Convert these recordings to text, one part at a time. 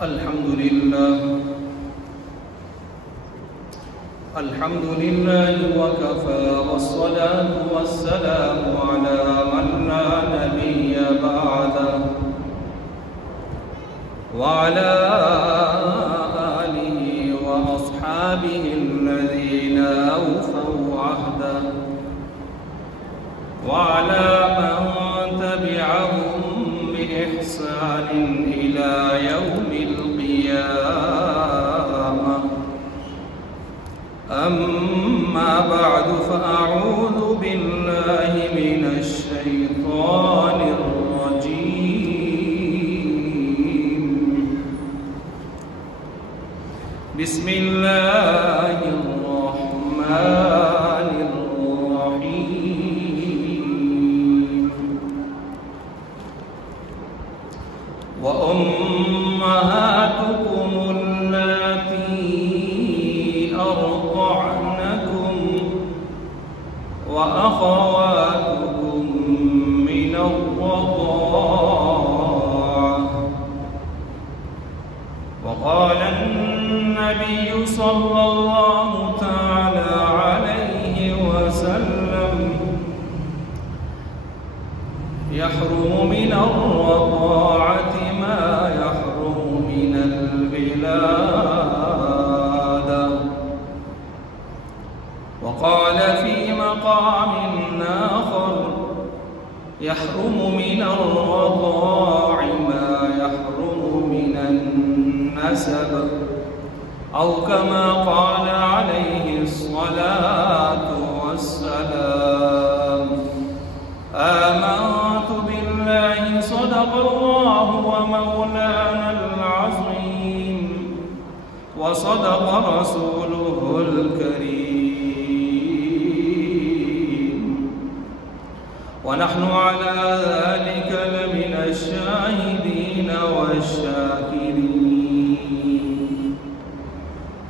الحمد لله وكفى والصلاة والسلام على من لا نبي بعده وعلى آله وأصحابه الذين أوفوا عهده وعلى من تبعهم بإحسان إلى يوم القيامة. أما بعد فأعوذ بالله من الشيطان الرجيم. بسم الله الرحمن الرحيم. وأمهاتكم اللاتي أرضعنكم وأخواتكم من الرضاعة. وقال النبي صلى الله تعالى عليه وسلم: يحرم من الرضاعة ما يحرم من الولادة. وقال في مقام آخر: يحرم من الرضاع ما يحرم من النسب، أو كما قال عليه الصلاة والسلام. آمنت بالله صدق الله ومولانا العظيم وصدق رسوله الكريم، ونحن على ذلك لمن الشاهدين والشاكرين،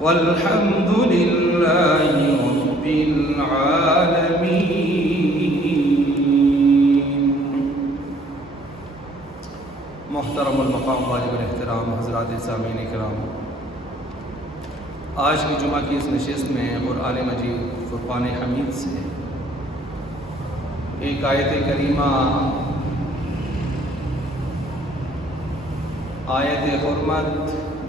والحمد لله رب العالمين. محترم المقام واجب الاحترام حضرات سامعین کرام، آج کی جمعہ کی اس نشست میں قرآن مجید فرقان حمید سے ایک آیت کریمہ، آیت حرمت،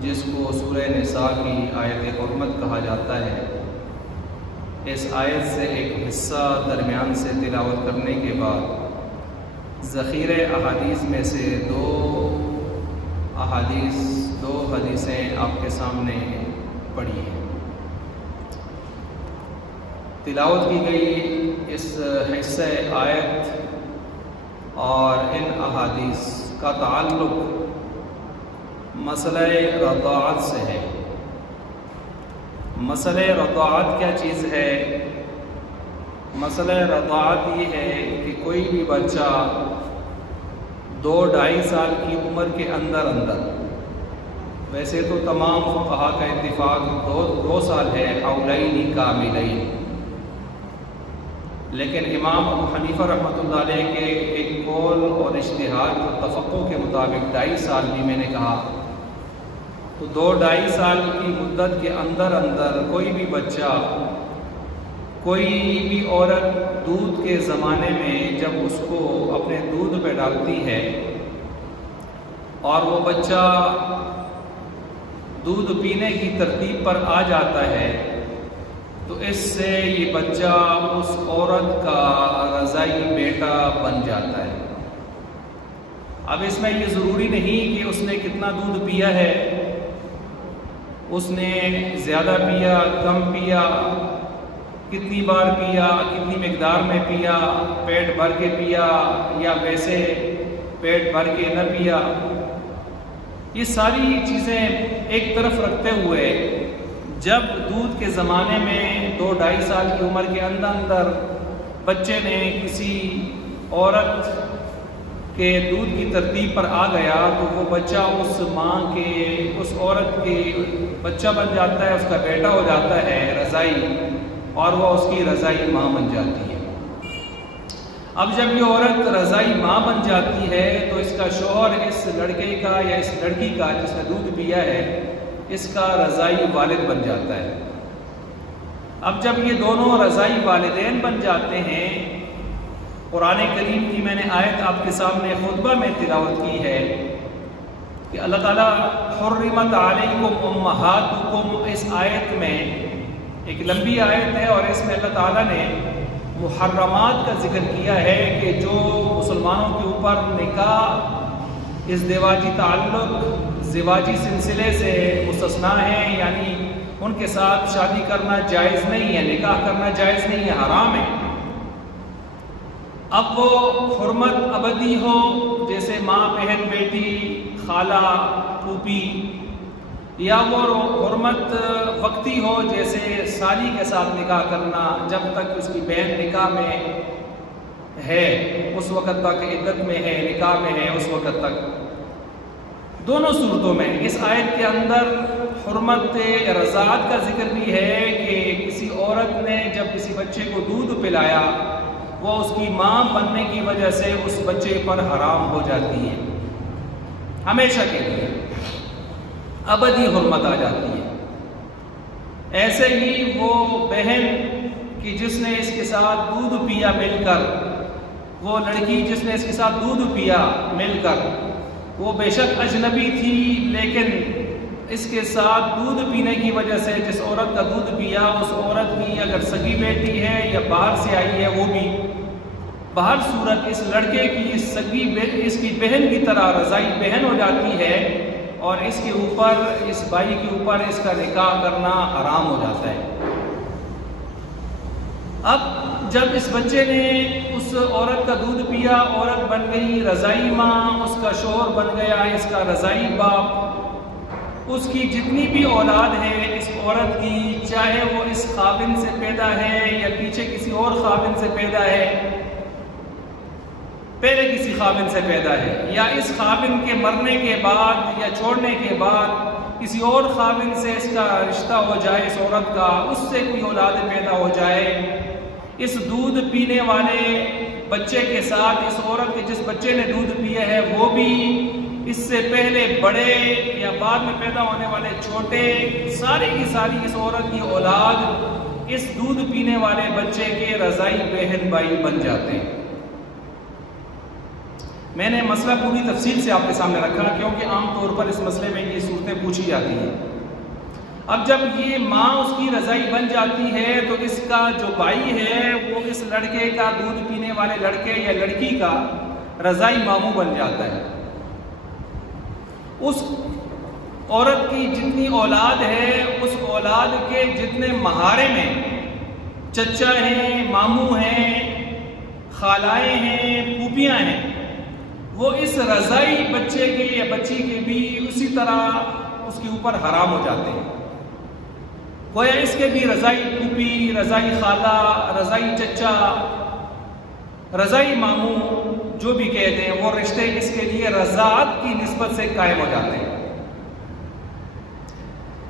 جس کو سورہ نساء کی آیت حرمت کہا جاتا ہے، اس آیت سے ایک حصہ درمیان سے تلاوت کرنے کے بعد ذخیرہ احادیث میں سے دو حدیثیں آپ کے سامنے پڑھی ہیں۔ تلاوت کی گئی اس حصہ آیت اور ان احادیث کا تعلق مسئلہ رضاعت سے ہے۔ مسئلہ رضاعت کیا چیز ہے؟ مسئلہ رضاعت یہ ہے کہ کوئی بھی بچہ 2-2.5 سال کی عمر کے اندر ویسے تو تمام فقہا کا اتفاق 2 سال ہے، حولین کاملین، لیکن امام ابو حنیفہ رحمۃ اللہ علیہ کے ایک قول اور اجتہاد اور تفقہ کے مطابق 2.5 سال بھی میں نے کہا، تو 2-2.5 سال کی مدت کے اندر کوئی بھی بچہ، کوئی بھی عورت دودھ کے زمانے میں جب اس کو اپنے دودھ پہ ڈالتی ہے اور وہ بچہ دودھ پینے کی ترتیب پر آ جاتا ہے، تو اس سے یہ بچہ اس عورت کا رضاعی بیٹا بن جاتا ہے۔ اب اس میں یہ ضروری نہیں کہ اس نے کتنا دودھ پیا ہے، اس نے زیادہ پیا، کم پیا، کتنی بار پیا، کتنی مقدار میں پیا، پیٹ بھر کے پیا یا ویسے پیٹ بھر کے نہ پیا، یہ ساری چیزیں ایک طرف رکھتے ہوئے جب دودھ کے زمانے میں 2-2.5 سال کی عمر کے اندر بچے نے کسی عورت کے دودھ کی ترتیب پر آ گیا، تو وہ بچہ اس ماں کے، اس عورت کے بچہ بن جاتا ہے، اس کا بیٹا ہو جاتا ہے رضاعی، اور وہ اس کی رضاعی ماں بن جاتی ہے۔ اب جب یہ عورت رضائی ماں بن جاتی ہے تو اس کا شوہر اس لڑکے کا یا اس لڑکی کا جس نے دودھ پیا ہے اس کا رضائی والد بن جاتا ہے۔ اب جب یہ دونوں رضائی والدین بن جاتے ہیں، قرآن کریم کی میں نے آیت آپ کے سامنے خطبہ میں تلاوت کی ہے کہ اللہ تعالیٰ حرمت علیکم امہاتکم، اس آیت میں ایک لمبی آیت ہے اور اس میں اللہ تعالیٰ نے محرمات کا ذکر کیا ہے کہ جو مسلمانوں کے اوپر نکاح ازدواجی تعلق زواجی سلسلے سے مستثنا ہیں، یعنی ان کے ساتھ شادی کرنا جائز نہیں ہے، نکاح کرنا جائز نہیں ہے، حرام ہے۔ اب وہ حرمت ابدی ہو جیسے ماں، بہن، بیٹی، خالہ، پھوپھی، یا وہ حرمت وقتی ہو جیسے سالی کے ساتھ نکاح کرنا جب تک اس کی بہن نکاح میں ہے اس وقت تک، عدت میں ہے، نکاح میں ہے اس وقت تک، دونوں صورتوں میں اس آیت کے اندر حرمت رضاعت کا ذکر بھی ہے کہ کسی عورت نے جب کسی بچے کو دودھ پلایا وہ اس کی ماں بننے کی وجہ سے اس بچے پر حرام ہو جاتی ہے، ہمیشہ کے لیے ابدی حرمت آ جاتی ہے۔ ایسے ہی وہ بہن کہ جس نے اس کے ساتھ دودھ پیا مل کر، وہ لڑکی جس نے اس کے ساتھ دودھ پیا مل کر، وہ بے شک اجنبی تھی لیکن اس کے ساتھ دودھ پینے کی وجہ سے جس عورت کا دودھ پیا اس عورت کی اگر سگی بیٹی ہے یا باہر سے آئی ہے وہ بھی باہر صورت اس لڑکے کی اس کی بہن کی طرح رضائی بہن ہو جاتی ہے اور اس کے اوپر، اس بھائی کے اوپر اس کا نکاح کرنا حرام ہو جاتا ہے۔ اب جب اس بچے نے اس عورت کا دودھ پیا، عورت بن گئی رضائی ماں، اس کا شوہر بن گیا اس کا رضائی باپ، اس کی جتنی بھی اولاد ہے اس عورت کی، چاہے وہ اس خاوند سے پیدا ہے یا پیچھے کسی اور خاوند سے پیدا ہے، پہلے کسی خاوند سے پیدا ہے یا اس خاوند کے مرنے کے بعد یا چھوڑنے کے بعد کسی اور خاوند سے اس کا رشتہ ہو جائے، اس عورت کا، اس سے کوئی اولاد پیدا ہو جائے، اس دودھ پینے والے بچے کے ساتھ اس عورت کے جس بچے نے دودھ پیا ہے وہ بھی، اس سے پہلے بڑے یا بعد میں پیدا ہونے والے چھوٹے، ساری کی ساری اس عورت کی اولاد اس دودھ پینے والے بچے کے رضائی بہن بھائی بن جاتے ہیں۔ میں نے مسئلہ پوری تفصیل سے آپ کے سامنے رکھا کیونکہ عام طور پر اس مسئلے میں یہ صورتیں پوچھی جاتی ہیں۔ اب جب یہ ماں اس کی رضائی بن جاتی ہے تو اس کا جو بھائی ہے وہ اس لڑکے کا، دودھ پینے والے لڑکے یا لڑکی کا رضائی ماموں بن جاتا ہے۔ اس عورت کی جتنی اولاد ہے اس اولاد کے جتنے محارم ہیں، چچا ہیں، ماموں ہیں، خالائیں ہیں، پھوپھیاں ہیں، وہ اس رضائی بچے کے یا بچی کے بھی اسی طرح اس کے اوپر حرام ہو جاتے ہیں۔ گویا اس کے بھی رضائی پھوپھی، رضائی خالہ، رضائی چچا، رضائی ماموں جو بھی کہتے ہیں وہ رشتے اس کے لیے رضاعت کی نسبت سے قائم ہو جاتے ہیں۔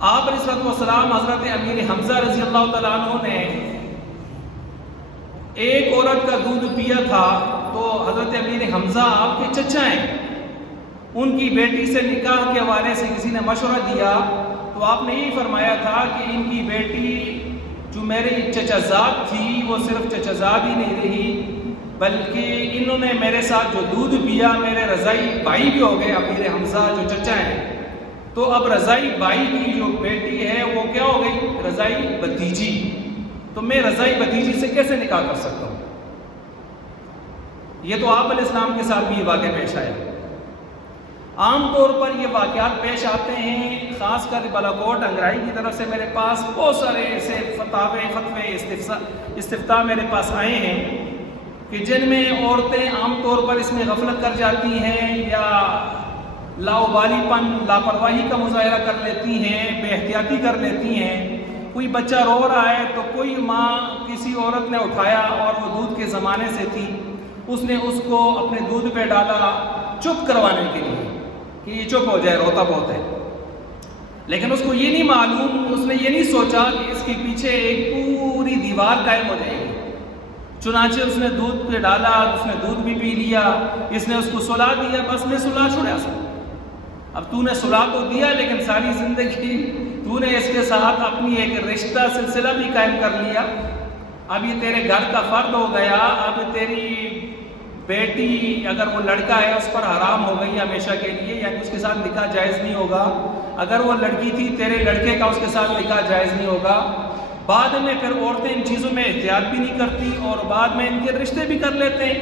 آپ علیہ الصلوۃ والسلام حضرت امیر حمزہ رضی اللہ تعالیٰ عنہ نے ایک عورت کا دودھ پیا تھا تو حضرت امیر حمزہ آپ کے چچا ہیں، ان کی بیٹی سے نکاح کے حوالے سے کسی نے مشورہ دیا تو آپ نے یہی فرمایا تھا کہ ان کی بیٹی جو میری چچازاد تھی وہ صرف چچازاد ہی نہیں رہی بلکہ انہوں نے میرے ساتھ جو دودھ پیا میرے رضائی بھائی بھی ہو گئے امیر حمزہ جو چچا ہیں، تو اب رضائی بھائی کی جو بیٹی ہے وہ کیا ہو گئی؟ رضائی بھتیجی، تو میں رضائی بھتیجی سے کیسے نکاح کر سکتا ہوں؟ یہ تو آپ علیہ السلام کے ساتھ بھی یہ واقعہ پیش آیا۔ عام طور پر یہ واقعات پیش آتے ہیں، خاص کر بالاکوٹ انگرائی کی طرف سے میرے پاس بہت سارے ایسے فتوے استفتاء میرے پاس آئے ہیں کہ جن میں عورتیں عام طور پر اس میں غفلت کر جاتی ہیں یا لاؤبالی پن، لاپرواہی کا مظاہرہ کر لیتی ہیں، بے احتیاطی کر لیتی ہیں۔ کوئی بچہ رو رہا ہے تو کوئی ماں کسی عورت نے اٹھایا اور وہ دودھ کے زمانے سے تھی، اس نے اس کو اپنے دودھ پہ ڈالا چپ کروانے کے لیے کہ یہ چپ ہو جائے، روتا بہت ہے، لیکن اس کو یہ نہیں معلوم، اس نے یہ نہیں سوچا کہ اس کے پیچھے ایک پوری دیوار قائم ہو جائے گی چنانچہ اس نے دودھ پہ ڈالا، اس نے دودھ بھی پی لیا، اس نے اس کو سلا دیا، بس میں سلا چھوڑا سا۔ اب تو نے سلا تو دیا، لیکن ساری زندگی تو نے اس کے ساتھ اپنی ایک رشتہ سلسلہ بھی قائم کر لیا۔ اب یہ تیرے گھر کا فرد ہو گیا، اب تیری بیٹی اگر وہ لڑکا ہے اس پر حرام ہو گئی ہمیشہ کے لیے، یعنی اس کے ساتھ نکاح جائز نہیں ہوگا۔ اگر وہ لڑکی تھی تیرے لڑکے کا اس کے ساتھ نکاح جائز نہیں ہوگا۔ بعد میں پھر عورتیں ان چیزوں میں احتیاط بھی نہیں کرتی اور بعد میں ان کے رشتے بھی کر لیتے ہیں۔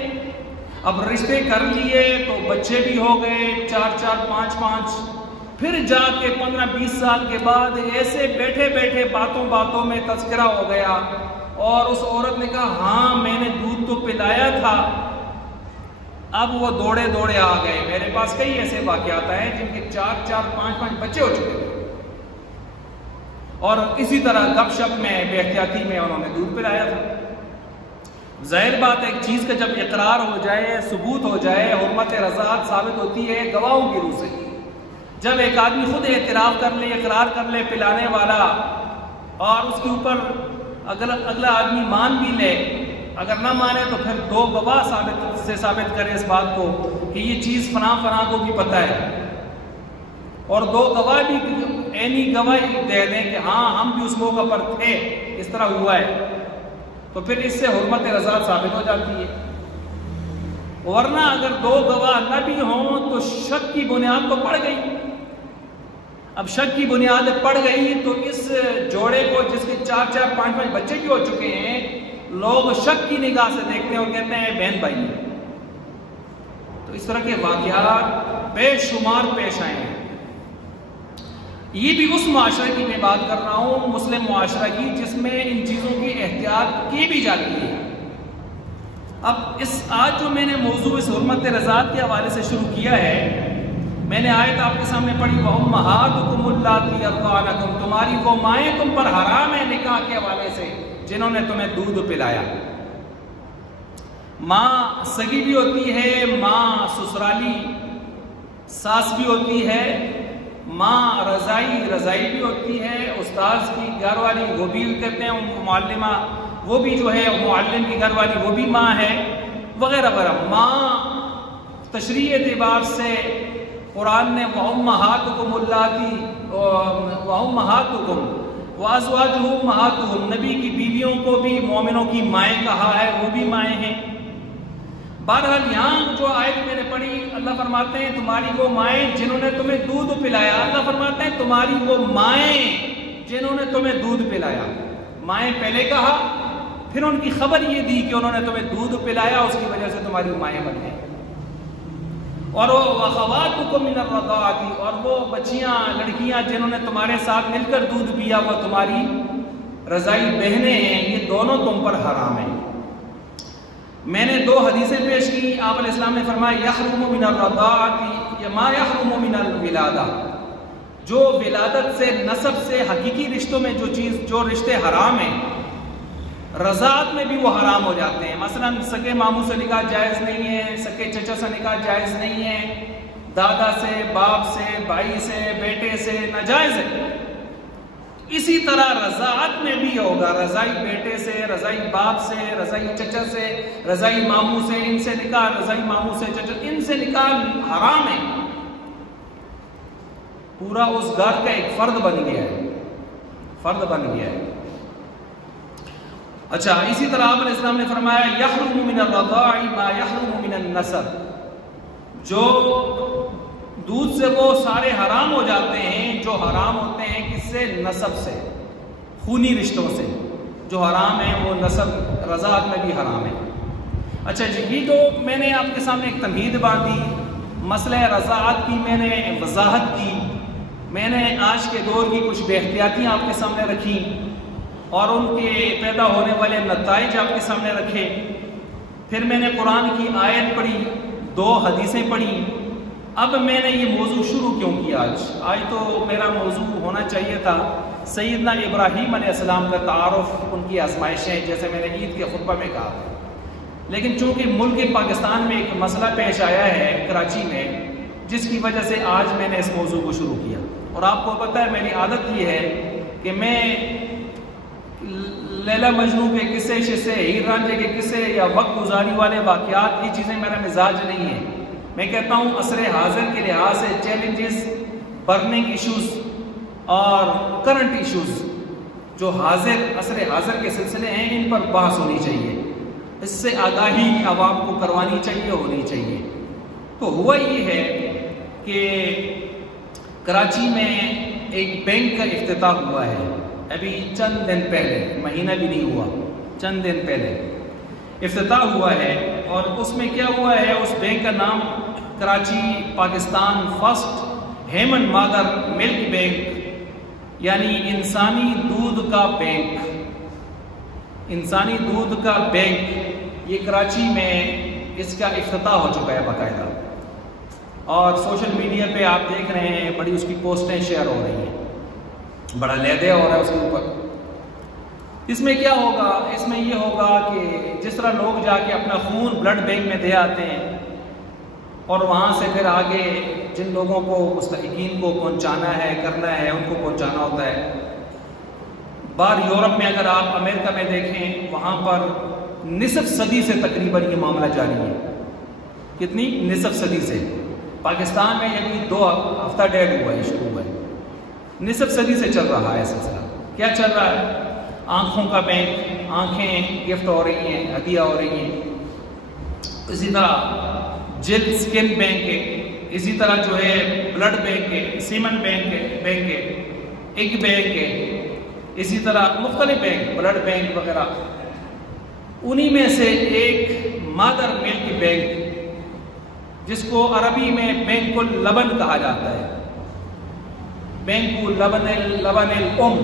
اب رشتے کر لیے تو بچے بھی ہو گئے 4 5 پھر جا کے 15-20 سال کے بعد ایسے بیٹھے بیٹھے باتوں میں تذکرہ ہو گیا اور اس عورت نے کہا ہاں میں نے دودھ تو پلایا تھا۔ اب وہ دوڑے آ گئے۔ میرے پاس کئی ایسے واقعات ہیں جن کے 4 5 بچے ہو چکے تھے اور اسی طرح گپ شپ میں بے احتیاطی میں انہوں نے دودھ پلایا تھا۔ ظاہر بات ہے ایک چیز کا جب اقرار ہو جائے، ثبوت ہو جائے، حرمت رضاعت ثابت ہوتی ہے گواہوں کی روح سے۔ جب ایک آدمی خود اعتراف کر لے، اقرار کر لے پلانے والا، اور اس کے اوپر اگلا آدمی مان بھی لے، اگر نہ مانے تو پھر 2 گواہ ثابت کرے اس بات کو کہ یہ چیز فلاں کو بھی پتہ ہے، اور 2 گواہ بھی عینی گواہی دے دیں کہ ہاں ہم بھی اس موقع پر تھے، اس طرح ہوا ہے، تو پھر اس سے حرمت رضاعت ثابت ہو جاتی ہے۔ ورنہ اگر 2 گواہ نہ بھی ہوں تو شک کی بنیاد تو پڑ گئی۔ اب شک کی بنیاد پڑ گئی تو اس جوڑے کو جس کے 4 5 بچے بھی ہو چکے ہیں، لوگ شک کی نگاہ سے دیکھتے ہیں اور کہتے ہیں بہن بھائی۔ تو اس طرح کے واقعات بے شمار پیش آئے ہیں۔ یہ بھی اس معاشرے کی میں بات کر رہا ہوں، مسلم معاشرہ کی، جس میں ان چیزوں کی احتیاط کی بھی جاتی ہے۔ اب آج جو میں نے موضوع اس حرمت رضاعت کے حوالے سے شروع کیا ہے، میں نے آیت آپ کے سامنے پڑھی وَأُمَّهَاتُكُمُ اللَّاتِي أَرْضَعْنَكُمْ، تمہاری وہ مائیں تم پر حرام ہے نکاح کے حوالے سے جنہوں نے تمہیں دودھ پلایا۔ ماں سگی بھی ہوتی ہے، ماں سسرالی ساس بھی ہوتی ہے، ماں رضائی بھی ہوتی ہے، استاذ کی گھر والی وہ بھی کہتے ہیں معلمہ، وہ بھی جو ہے معلم کی گھر والی وہ بھی ماں ہے، وغیرہ وغیرہ۔ ماں تشریح اعتبار سے قرآن نے وَأُمَّهَاتُكُمُ اللَّاتِي وَأُمَّهَاتُكُمْ وَأَزْوَاجُهُ أُمَّهَاتُهُمْ، نبی کی بیویوں کو بھی مومنوں کی مائیں کہا ہے، وہ بھی مائیں ہیں۔ بہرحال یہاں جو آیت میں نے پڑھی، اللہ فرماتے ہیں تمہاری وہ مائیں جنہوں نے تمہیں دودھ پلایا۔ اللہ فرماتے ہیں تمہاری وہ مائیں جنہوں نے تمہیں دودھ پلایا۔ مائیں پہلے کہا، پھر ان کی خبر یہ دی کہ انہوں نے تمہیں دودھ پلایا، اس کی وجہ سے تمہاری مائیں بن گئیں۔ اور وہ وَأَخَوَاتُكُم مِّنَ الرَّضَاعَةِ، اور وہ بچیاں لڑکیاں جنہوں نے تمہارے ساتھ مل کر دودھ پیا، وہ تمہاری رضائی بہنیں ہیں، یہ دونوں تم پر حرام ہیں۔ میں نے 2 حدیثیں پیش کی۔ آپ علیہ السلام نے فرمایا یحرم من الرضاعة ما یحرم من الولادہ، جو ولادت سے، نسب سے، حقیقی رشتوں میں جو رشتے حرام ہیں، رضاعت میں بھی وہ حرام ہو جاتے ہیں۔ مثلا سکے ماموں سے نکاح جائز نہیں ہے، سکے چچا سے نکاح جائز نہیں ہے، دادا سے، باپ سے، بھائی سے، بیٹے سے ناجائز ہے۔ اسی طرح رضاعت میں بھی ہوگا، رضائی بیٹے سے، رضائی باپ سے، رضائی چچا سے، رضائی ماموں سے، ان سے نکاح، رضائی ماموں سے، چچا، ان سے نکاح حرام ہے۔ پورا اس گھر کا ایک فرد بن گیا ہے۔ اچھا، اسی طرح آپ علیہ السلام نے فرمایا یحرم من الرضاع ما یحرم من النسب، جو دودھ سے وہ سارے حرام ہو جاتے ہیں جو حرام ہوتے ہیں کس سے؟ نسب سے، خونی رشتوں سے جو حرام ہیں وہ نسب رضاعت میں بھی حرام ہے۔ اچھا جی، یہ جو میں نے آپ کے سامنے ایک تمہید باندھی، مسئلہ رضاعت کی میں نے وضاحت کی، میں نے آج کے دور کی کچھ بے احتیاطیاں آپ کے سامنے رکھی اور ان کے پیدا ہونے والے نتائج آپ کے سامنے رکھے۔ پھر میں نے قرآن کی آیت پڑھی، 2 حدیثیں پڑھی۔ اب میں نے یہ موضوع شروع کیوں کیا؟ آج تو میرا موضوع ہونا چاہیے تھا سیدنا ابراہیم علیہ السلام کا تعارف، ان کی آزمائشیں، جیسے میں نے عید کے خطبہ میں کہا تھا۔ لیکن چونکہ ملک پاکستان میں ایک مسئلہ پیش آیا ہے کراچی میں، جس کی وجہ سے آج میں نے اس موضوع کو شروع کیا۔ اور آپ کو پتہ ہے میری عادت یہ ہے کہ میں لیلا مجنو کے قصے شصے، ہیر رانجھے کے قصے یا وقت گزاری والے واقعات، یہ چیزیں میرا مزاج نہیں ہے۔ میں کہتا ہوں عصر حاضر کے لحاظ سے چیلنجز، برننگ ایشوز اور کرنٹ ایشوز جو عصر حاضر کے سلسلے ہیں، ان پر بحث ہونی چاہیے، اس سے آگاہی عوام کو کروانی چاہیے، ہونی چاہیے۔ تو ہوا یہ ہے کہ کراچی میں ایک بینک کا افتتاح ہوا ہے، ابھی چند دن پہلے، مہینہ بھی نہیں ہوا، چند دن پہلے افتتاح ہوا ہے۔ اور اس میں کیا ہوا ہے، اس بینک کا نام کراچی پاکستان فرسٹ ہیمن مادر ملک بینک، یعنی انسانی دودھ کا بینک، انسانی دودھ کا بینک، یہ کراچی میں اس کا افتتاح ہو چکا ہے باقاعدہ، اور سوشل میڈیا پہ آپ دیکھ رہے ہیں بڑی اس کی پوسٹیں شیئر ہو رہی ہیں، بڑا لیدے ہو رہا ہے اس کے اوپر۔ اس میں کیا ہوگا، اس میں یہ ہوگا کہ جس طرح لوگ جا کے اپنا خون بلڈ بینک میں دے آتے ہیں اور وہاں سے پھر آگے جن لوگوں کو مستحقین کو پہنچانا ہے، کرنا ہے، ان کو پہنچانا ہوتا ہے۔ باہر یورپ میں اگر آپ امریکہ میں دیکھیں، وہاں پر نصف صدی سے تقریباً یہ معاملہ جاری ہے۔ کتنی؟ نصف صدی سے۔ پاکستان میں یہ بھی 2 ہفتہ ڈیڑھ ہوا ہے، شروع ہوا ہے، نصف صدی سے چل رہا ہے سلسلہ۔ کیا چل رہا ہے؟ آنکھوں کا بینک، آنکھیں گفٹ ہو رہی ہیں، ہدیہ ہو رہی ہیں، اسی طرح جلد سکن بینک ہے، اسی طرح جو ہے بلڈ بینک ہے، سیمن بینک ہے، ایگ بینک ہے، اسی طرح مختلف بینک، بلڈ بینک وغیرہ۔ انہی میں سے ایک مادر ملک بینک، جس کو عربی میں بینک اللبن کہا جاتا ہے، بینک لبن الام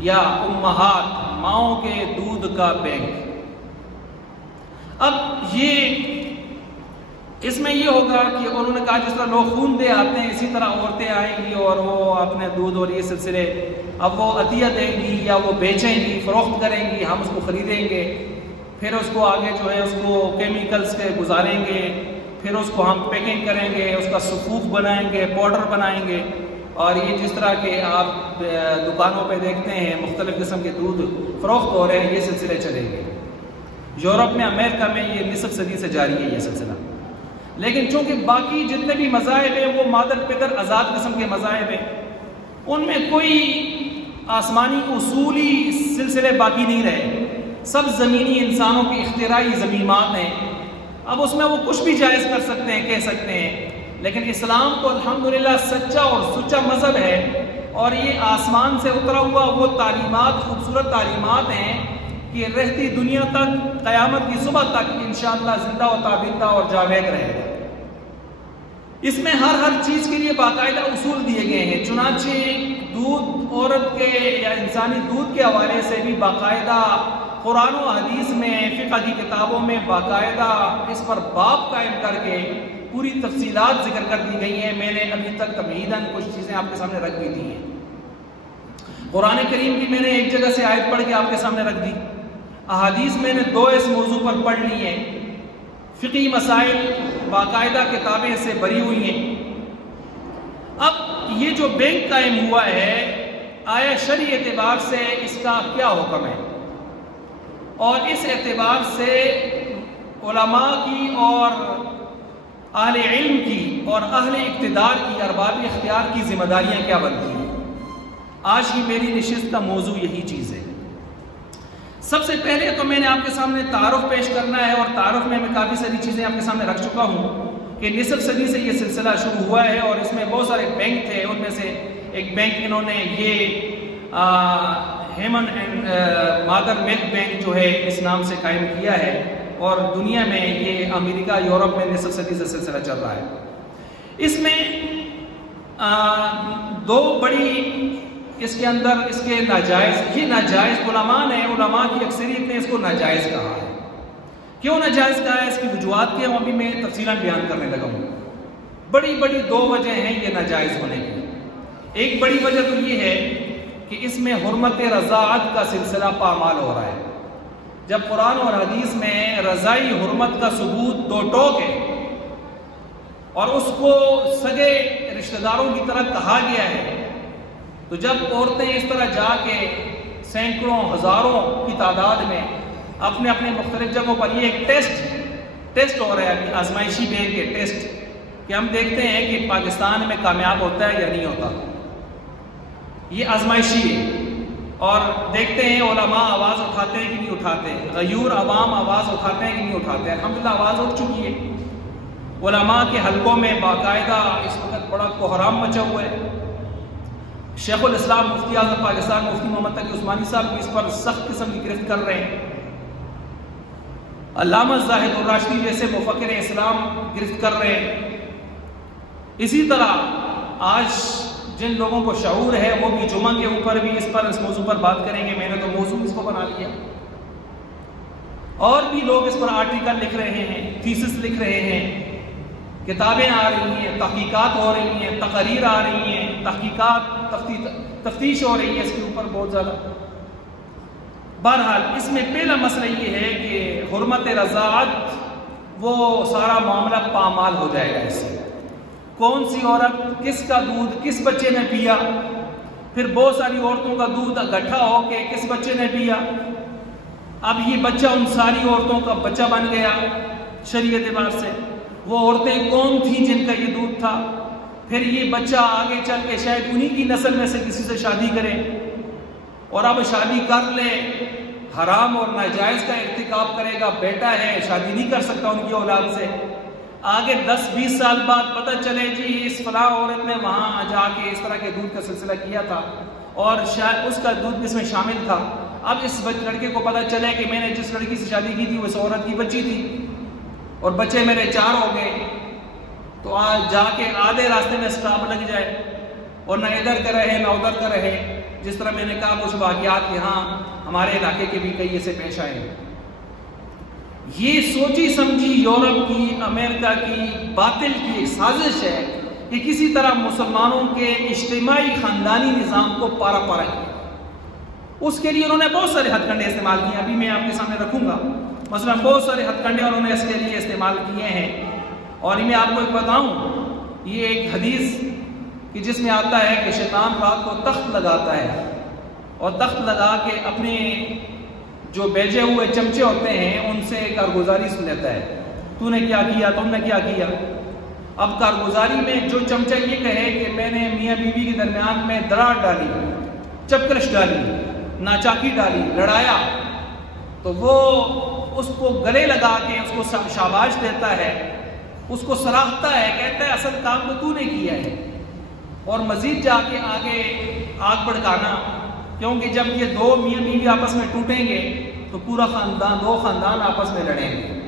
یا امہات، ماؤں کے دودھ کا بینک۔ اب اس میں یہ ہوگا کہ انہوں نے کہا جس طرح لوگ خون دے آتے ہیں، اسی طرح عورتیں آئیں گی اور وہ اپنے دودھ اور یہ سلسلے اب وہ عطیہ دیں گی یا وہ بیچیں گی، فروخت کریں گی، ہم اس کو خریدیں گے، پھر اس کو آگے جو ہے اس کو کیمیکلز کے گزاریں گے، پھر اس کو ہم پیکنگ کریں گے، اس کا صفوف بنائیں گے، پاؤڈر بنائیں گے، اور یہ جس طرح کے آپ دکانوں پہ دیکھتے ہیں مختلف قسم کے دودھ فروخت ہو رہے ہیں، یہ سلسلے چلیں گے۔ یورپ میں، امریکہ میں یہ نصف صدی سے جاری ہے یہ سلسلہ۔ لیکن چونکہ باقی جتنے بھی مذاہب ہیں وہ مادر پدر آزاد قسم کے مذاہب ہیں، ان میں کوئی آسمانی اصولی سلسلے باقی نہیں رہے، سب زمینی انسانوں کی اختراعی ضمیمات ہیں۔ اب اس میں وہ کچھ بھی جائز کر سکتے ہیں، کہہ سکتے ہیں، لیکن اسلام تو الحمدللہ سچا اور سچا مذہب ہے، اور یہ آسمان سے اترا ہوا وہ تعلیمات، خوبصورت تعلیمات ہیں کہ رہتی دنیا تک، قیامت کی صبح تک انشاءاللہ زندہ و تابندہ اور جاوید رہے گا۔ اس میں ہر چیز کے لیے باقاعدہ اصول دیے گئے ہیں، چنانچہ دودھ عورت کے یا انسانی دودھ کے حوالے سے بھی باقاعدہ قرآن و حدیث میں، فقہ کی کتابوں میں باقاعدہ اس پر باب قائم کر کے پوری تفصیلات ذکر کر دی گئی ہیں۔ میں نے ابھی تک تمہیداً کچھ چیزیں آپ کے سامنے رکھ بھی دی ہیں۔ قرآن کریم کی میں نے ایک جگہ سے آیت پڑھ کے آپ کے سامنے رکھ دی، احادیث میں نے 2 اس موضوع پر پڑھ لی ہیں، فقہی مسائل باقاعدہ کتابیں سے بری ہوئی ہیں۔ اب یہ جو بینک قائم ہوا ہے، آیا شرعی اعتبار سے اس کا کیا حکم ہے، اور اس اعتبار سے علماء کی اور اہل علم کی اور اہل اقتدار کی، ارباب اختیار کی ذمہ داریاں کیا بنتی ہیں؟ آج کی میری نشست کا موضوع یہی چیز ہے۔ سب سے پہلے تو میں نے آپ کے سامنے تعارف پیش کرنا ہے، اور تعارف میں کافی ساری چیزیں آپ کے سامنے رکھ چکا ہوں کہ نصف صدی سے یہ سلسلہ شروع ہوا ہے، اور اس میں بہت سارے بینک تھے، ان میں سے ایک بینک انہوں نے یہ ہیمن اینڈ مادر ملک بینک جو ہے اس نام سے قائم کیا ہے، اور دنیا میں یہ امریکہ، یورپ میں نصف صدی سے سلسلہ چل رہا ہے۔ اس میں 2 بڑی اس کے اندر اس کے ناجائز، یہ ناجائز علماء نے، علماء کی اکثریت نے اس کو ناجائز کہا ہے۔ کیوں ناجائز کہا ہے، اس کی وجوہات کے ابھی میں تفصیلاً بیان کرنے لگا ہوں۔ بڑی 2 وجہ ہیں یہ ناجائز ہونے کی۔ ایک بڑی وجہ تو یہ ہے کہ اس میں حرمت رضاعت کا سلسلہ پامال ہو رہا ہے۔ جب قرآن اور حدیث میں رضائی حرمت کا ثبوت 2 ٹوک ہے، اور اس کو سگے رشتہ داروں کی طرح کہا گیا ہے، تو جب عورتیں اس طرح جا کے سینکڑوں ہزاروں کی تعداد میں اپنے اپنے مختلف جگہوں پر یہ ایک ٹیسٹ ہو رہا ہے، آزمائشی بیگ کے ٹیسٹ، کہ ہم دیکھتے ہیں کہ پاکستان میں کامیاب ہوتا ہے یا نہیں ہوتا. یہ آزمائشی ہے. اور دیکھتے ہیں علماء آواز اٹھاتے ہیں کہ نہیں اٹھاتے، غیور عوام آواز اٹھاتے ہیں کہ نہیں اٹھاتے. الحمدللہ آواز اٹھ چکی ہے. علماء کے حلقوں میں باقاعدہ اس وقت بڑا کوہرام مچا ہوا ہے. شیخ الاسلام مفتی اعظم پاکستان مفتی محمد تقی عثمانی صاحب بھی اس پر سخت قسم کی گرفت کر رہے ہیں. علامہ زاہد الراشدی جیسے مفکر اسلام گرفت کر رہے ہیں. اسی طرح آج جن لوگوں کو شعور ہے وہ بھی جمعہ کے اوپر بھی اس موضوع پر بات کریں گے. میں نے تو موضوع اس کو بنا لیا. اور بھی لوگ اس پر آرٹیکل لکھ رہے ہیں، تھیسس لکھ رہے ہیں، کتابیں آ رہی ہیں، تحقیقات ہو رہی ہیں، تقاریر آ رہی ہیں، تفتیش ہو رہی ہے اس کے اوپر بہت زیادہ. بہرحال اس میں پہلا مسئلہ یہ ہے کہ حرمت رضاعت، وہ سارا معاملہ پامال ہو جائے گا. اس سے کون سی عورت کس کا دودھ کس بچے نے پیا، پھر بہت ساری عورتوں کا دودھ اکٹھا ہو کے کس بچے نے پیا. اب یہ بچہ ان ساری عورتوں کا بچہ بن گیا شریعت اعتبار سے. وہ عورتیں کون تھیں جن کا یہ دودھ تھا؟ پھر یہ بچہ آگے چل کے شاید انہی کی نسل میں سے کسی سے شادی کرے، اور اب شادی کر لے، حرام اور ناجائز کا ارتکاب کرے گا. بیٹا ہے، شادی نہیں کر سکتا ان کی اولاد سے. آگے 10-20 سال بعد پتہ چلے جی اس فلاں عورت نے وہاں جا کے اس طرح کے دودھ کا سلسلہ کیا تھا اور شاید اس کا دودھ اس میں شامل تھا. اب اس لڑکے کو پتہ چلے کہ میں نے جس لڑکی سے شادی کی تھی وہ اس عورت کی بچی تھی اور بچے میرے 4 ہو گئے. تو آج جا کے آدھے راستے میں سٹاپ لگ جائے اور نہ ادھر کا رہے نہ ادھر کا رہے. جس طرح میں نے کہا کچھ واقعات یہاں ہمارے علاقے کے بھی کئی ایسے پیش آئے ہیں. یہ سوچی سمجھی یورپ کی، امریکہ کی باطل کی ایک سازش ہے کہ کسی طرح مسلمانوں کے اجتماعی خاندانی نظام کو پارا کیا. اس کے لیے انہوں نے بہت سارے ہتھ کنڈے استعمال کیے. ابھی میں آپ کے سامنے رکھوں گا. مثلا بہت سارے ہتھ کنڈے انہوں نے اس کے لیے استعمال کیے ہیں. اور میں آپ کو ایک بتاؤں، یہ ایک حدیث کہ جس میں آتا ہے کہ شیطان رات کو تخت لگاتا ہے اور تخت لگا کے اپنے جو بیجے ہوئے چمچے ہوتے ہیں ان سے کارگزاری سن لیتا ہے. تو نے کیا کیا، تم نے کیا کیا. اب کارگزاری میں جو چمچہ یہ کہے کہ میں نے میاں بیوی کے درمیان میں دراڑ ڈالی، چپکلش ڈالی، ناچاکی ڈالی، لڑایا، تو وہ اس کو گلے لگا کے اس کو شاباش دیتا ہے، اس کو سراہتا ہے، کہتا ہے اصل کام تو نے کیا ہے. اور مزید جا کے آگے آگ بھڑکانا، کیونکہ جب یہ 2 میاں بیوی آپس میں ٹوٹیں گے تو پورا خاندان، 2 خاندان آپس میں لڑیں گے.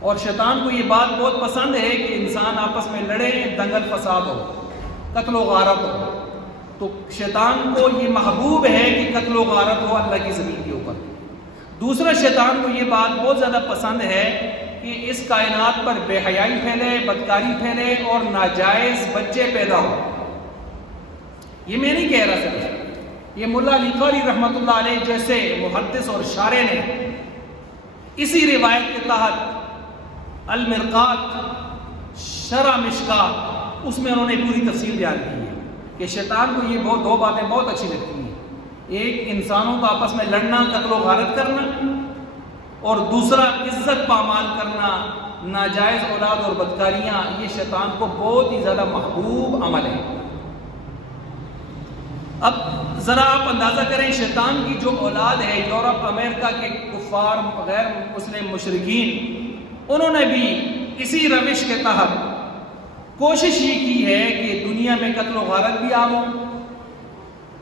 اور شیطان کو یہ بات بہت پسند ہے کہ انسان آپس میں لڑے، دنگل فساد ہو، قتل و غارت ہو. تو شیطان کو یہ محبوب ہے کہ قتل و غارت ہو اللہ کی زمین کے اوپر. دوسرا شیطان کو یہ بات بہت زیادہ پسند ہے کہ اس کائنات پر بے حیائی پھیلے، بدکاری پھیلے اور ناجائز بچے پیدا ہو. یہ میں نہیں کہہ رہا صرف، یہ ملا علی قاری رحمۃ اللہ علیہ جیسے محدث اور شارع نے اسی روایت کے تحت المرقات شرح مشکات، اس میں انہوں نے پوری تفصیل بیان کی ہے کہ شیطان کو یہ 2 باتیں بہت اچھی لگتی ہیں. ایک انسانوں کا آپس میں لڑنا، قتل و غارت کرنا، اور دوسرا عزت پامال کرنا، ناجائز اولاد اور بدکاریاں. یہ شیطان کو بہت ہی زیادہ محبوب عمل ہے. اب ذرا آپ اندازہ کریں شیطان کی جو اولاد ہے، یورپ امریکہ کے کفار، غیر مسلم مشرکین، انہوں نے بھی اسی روش کے تحت کوشش یہ کی ہے کہ دنیا میں قتل و غارت بھی عام ہو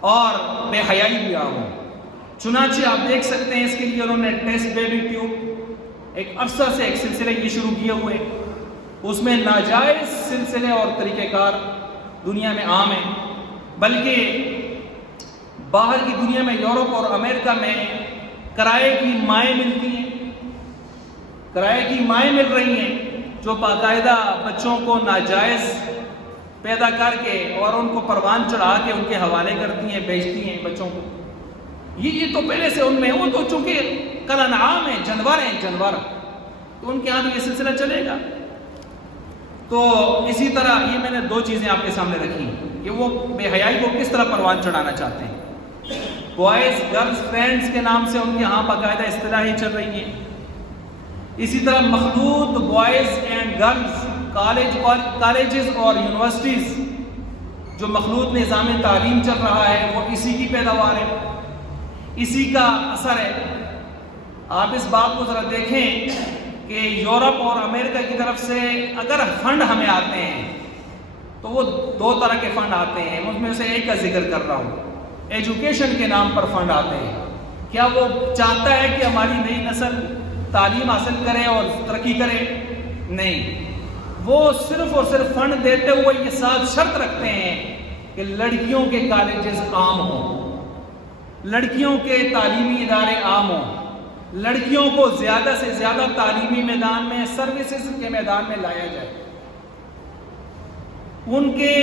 اور بے حیائی بھی عام ہو. چنانچہ آپ دیکھ سکتے ہیں اس کے لیے انہوں نے ٹیسٹ بیبی ٹیوب ایک عرصہ سے ایک سلسلے یہ شروع کیے ہوئے. اس میں ناجائز سلسلے اور طریقہ کار دنیا میں عام ہیں. بلکہ باہر کی دنیا میں، یورپ اور امریکہ میں کرائے کی مائیں ملتی ہیں، کرائے کی مائیں مل رہی ہیں جو باقاعدہ بچوں کو ناجائز پیدا کر کے اور ان کو پروان چڑھا کے ان کے حوالے کرتی ہیں، بیچتی ہیں بچوں کو. یہ تو پہلے سے ان میں، وہ تو چونکہ کل انعام ہیں، جانور ہیں، جانور، تو ان کے ہاں یہ سلسلہ چلے گا. تو اسی طرح یہ میں نے 2 چیزیں آپ کے سامنے رکھی کہ وہ بے حیائی کو کس طرح پروان چڑھانا چاہتے ہیں. بوائز گرلز فرینڈز کے نام سے ان کے ہاں باقاعدہ اصطلاحیں چل رہی ہیں. اسی طرح مخلوط بوائز اینڈ گرلز کالجز اور یونیورسٹیز، جو مخلوط نظام تعلیم چل رہا ہے وہ اسی کی پیداوار ہے، اسی کا اثر ہے. آپ اس بات کو ذرا دیکھیں کہ یورپ اور امریکہ کی طرف سے اگر فنڈ ہمیں آتے ہیں تو وہ دو طرح کے فنڈ آتے ہیں. ان میں سے ایک کا ذکر کر رہا ہوں، ایجوکیشن کے نام پر فنڈ آتے ہیں. کیا وہ چاہتا ہے کہ ہماری نئی نسل تعلیم حاصل کرے اور ترقی کرے؟ نہیں، وہ صرف اور صرف فنڈ دیتے ہوئے یہ ساتھ شرط رکھتے ہیں کہ لڑکیوں کے کالجز عام ہوں، لڑکیوں کے تعلیمی ادارے عام ہوں، لڑکیوں کو زیادہ سے زیادہ تعلیمی میدان میں، سروسز کے میدان میں لایا جائے. ان کے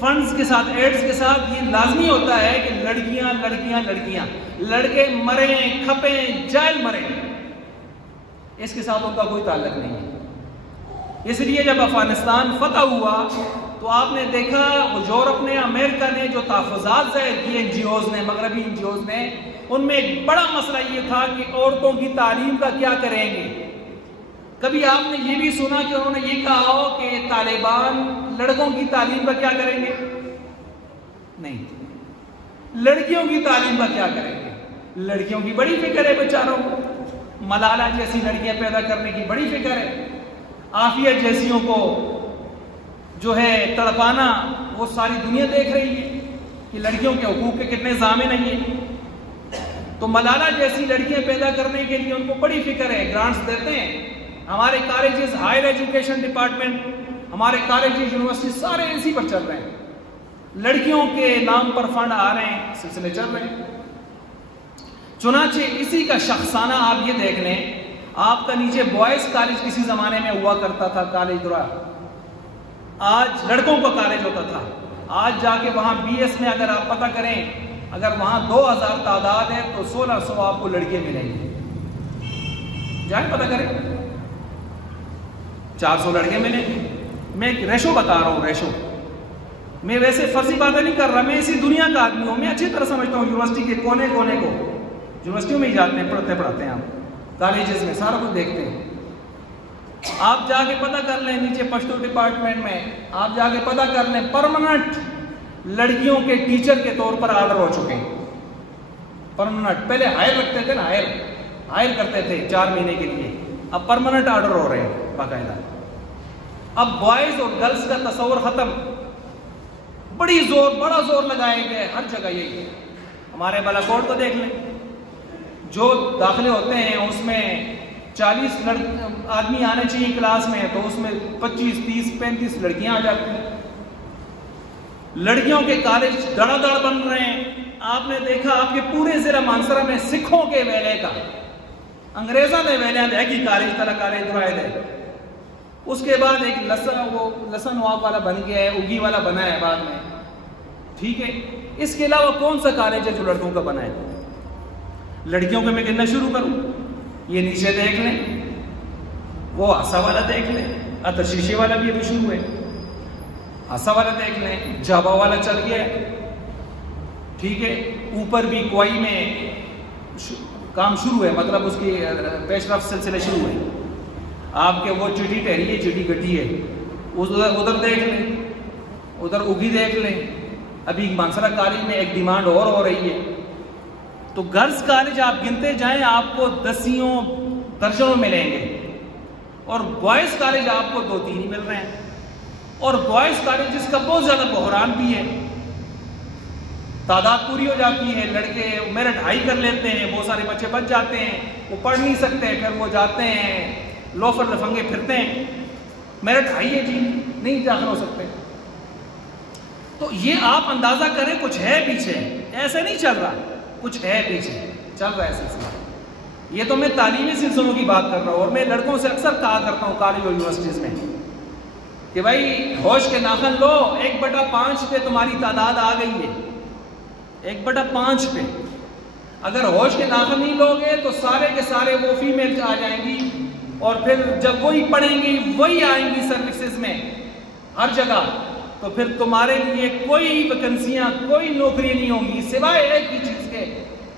فنڈز کے ساتھ، ایڈز کے ساتھ یہ لازمی ہوتا ہے کہ لڑکیاں لڑکیاں لڑکیاں، لڑکے مریں کھپیں جائل مریں، اس کے ساتھ ان کا کوئی تعلق نہیں ہے. اس لیے جب افغانستان فتح ہوا تو آپ نے دیکھا یورپ نے، امریکہ نے جو تحفظات ظاہر کیے این جی اوز نے، مغربی این جی اوز نے، ان میں ایک بڑا مسئلہ یہ تھا کہ عورتوں کی تعلیم کا کیا کریں گے. کبھی آپ نے یہ بھی سنا کہ انہوں نے یہ کہا ہو کہ طالبان لڑکوں کی تعلیم کا کیا کریں گے؟ نہیں. لڑکیوں کی تعلیم کا کیا کریں گے؟ لڑکیوں کی بڑی فکر ہے بیچاروں کو. ملالہ جیسی لڑکیاں پیدا کرنے کی بڑی فکر ہے. عافیہ جیسیوں کو جو ہے تڑپانا وہ ساری دنیا دیکھ رہی ہے کہ لڑکیوں کے حقوق کے کتنے ضامن ہیں یہ. تو ملالہ جیسی لڑکیاں پیدا کرنے کے لیے ان کو بڑی فکر ہے، گرانٹس دیتے ہیں. ہمارے کالجز، ہائر ایجوکیشن ڈپارٹمنٹ، ہمارے کالجز، یونیورسٹی سارے اسی پر چل رہے ہیں. لڑکیوں کے نام پر فنڈ آ رہے ہیں، سلسلے چل رہے ہیں. چنانچہ اسی کا شخصانہ آپ یہ دیکھ لیں، آپ کا نیچے بوائز کالج کسی زمانے میں ہوا کرتا تھا، کالج درا، آج لڑکوں کا کالج ہوتا تھا. آج جا کے وہاں بی ایس میں اگر آپ پتہ کریں، اگر وہاں 2000 تعداد ہے تو 1600 آپ کو لڑکیاں ملیں گی. جائیں پتہ کریں، 400 لڑکے ملیں گے. میں ایک ریشو بتا رہا ہوں، ریشو. میں ویسے فرضی باتیں نہیں کر رہا، میں اسی دنیا کا آدمی ہوں. میں اچھی طرح سمجھتا ہوں یونیورسٹی کے کونے کونے کو. یونیورسٹیوں میں ہی جاتے ہیں، پڑھتے ہیں آپ، کالجز میں سارا کچھ دیکھتے ہیں. آپ جا کے پتہ کر لیں نیچے پشتو ڈپارٹمنٹ میں، آپ جا کے پتہ کر لیں پرماننٹ لڑکیوں کے ٹیچر کے طور پر آرڈر ہو چکے ہیں. پرماننٹ. پہلے ہائر رکھتے تھے نا، ہائر کرتے تھے 4 مہینے کے لیے، اب پرماننٹ آرڈر ہو رہے ہیں باقاعدہ. اب بوائز اور گرلز کا تصور ختم. بڑا زور لگائے گئے ہر جگہ. یہی ہمارے بالاکوٹ کو دیکھ لیں، جو داخلے ہوتے ہیں اس میں 40 آدمی آنے چاہیے کلاس میں، تو اس میں 25 30 35 لڑکیاں آ جاتی ہیں. لڑکیوں کے کالج دڑا دڑ بن رہے ہیں. آپ نے دیکھا آپ کے پورے ضلع مانسرا میں سکھوں کے ویلے کا، انگریزوں نے ویلے ہے کہ کالج طرح کالج درائد ہے. اس کے بعد ایک لسن نواب والا بن گیا ہے، اگی والا بنا ہے بعد میں. ٹھیک ہے، اس کے علاوہ کون سا کالج ہے جو لڑکوں کا بنا ہے؟ لڑکیوں کو میں گننا شروع کروں، یہ نیچے دیکھ لیں، وہ آسا والا دیکھ لیں، اتشیشے والا بھی ابھی شروع ہے. آسا والا دیکھ لیں، جابا والا چل گیا ہے. ٹھیک ہے، اوپر بھی کوئی میں کام شروع ہے، مطلب اس کی پیش رفت سلسلے شروع ہے. آپ کے وہ چٹی ٹہری ہے، چٹی گٹی ہے، ادھر دیکھ لیں، ادھر اگی دیکھ لیں. ابھی مانسرا کالج میں ایک ڈیمانڈ اور ہو رہی ہے. تو گرلز کالج آپ گنتے جائیں آپ کو دسیوں درجنوں ملیں گے، اور بوائز کالج آپ کو 2-3 ہی مل رہے ہیں. اور بوائز کالج جس کا بہت زیادہ بحران بھی ہے، تعداد پوری ہو جاتی ہے، لڑکے میرٹ ہائی کر لیتے ہیں، بہت سارے بچے بچ جاتے ہیں، وہ پڑھ نہیں سکتے، پھر وہ جاتے ہیں لوفر لفنگے پھرتے ہیں، میرٹ ہائی ہے جی نہیں داخل ہو سکتے. تو یہ آپ اندازہ کریں کچھ ہے پیچھے، ایسے نہیں چل رہا، کچھ ہے پیچھے چل رہا ہے سلسلہ. یہ تو میں تعلیمی سلسلوں کی بات کر رہا ہوں. اور میں لڑکوں سے اکثر کہا کرتا ہوں کالج اور یونیورسٹیز میں کہ بھائی ہوش کے ناخن لو، 1/5 پہ تمہاری تعداد آ گئی ہے، 1/5 پہ. اگر ہوش کے ناخن نہیں لوگے تو سارے کے سارے وہ فیمیل آ جائیں گی، اور پھر جب وہی پڑھیں گی وہی آئیں گی سروسز میں ہر جگہ. تو پھر تمہارے لیے کوئی ویکنسیاں، کوئی نوکری نہیں ہوں گی سوائے ایک ہی چیز کے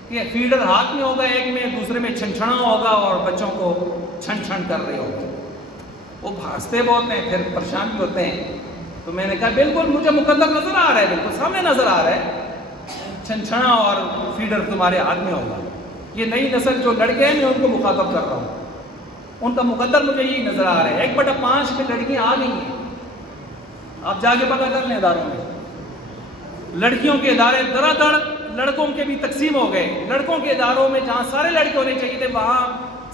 کہ فیڈر ہاتھ میں ہوگا ایک میں، دوسرے میں چھنچھنا ہوگا اور بچوں کو چھن چھن کر رہے ہوگا. وہ ہنستے بہت ہیں، پھر پریشان بھی ہوتے ہیں. تو میں نے کہا بالکل مجھے مقدر نظر آ رہا ہے، بالکل سامنے نظر آ رہا ہے، چھنچھنا اور فیڈر تمہارے ہاتھ میں ہوگا. یہ نئی نسل جو لڑکے ہیں میں ان کو مخاطب کر رہا ہوں، ان کا مقدر مجھے یہی نظر آ رہا ہے. 1/5 میں لڑکیاں آ گئی ہیں. آپ جا کے پتہ کر لیں اداروں میں، لڑکیوں کے ادارے درا دڑ لڑکوں کے بھی تقسیم ہو گئے. لڑکوں کے اداروں میں جہاں سارے لڑکے ہونے چاہیے تھے وہاں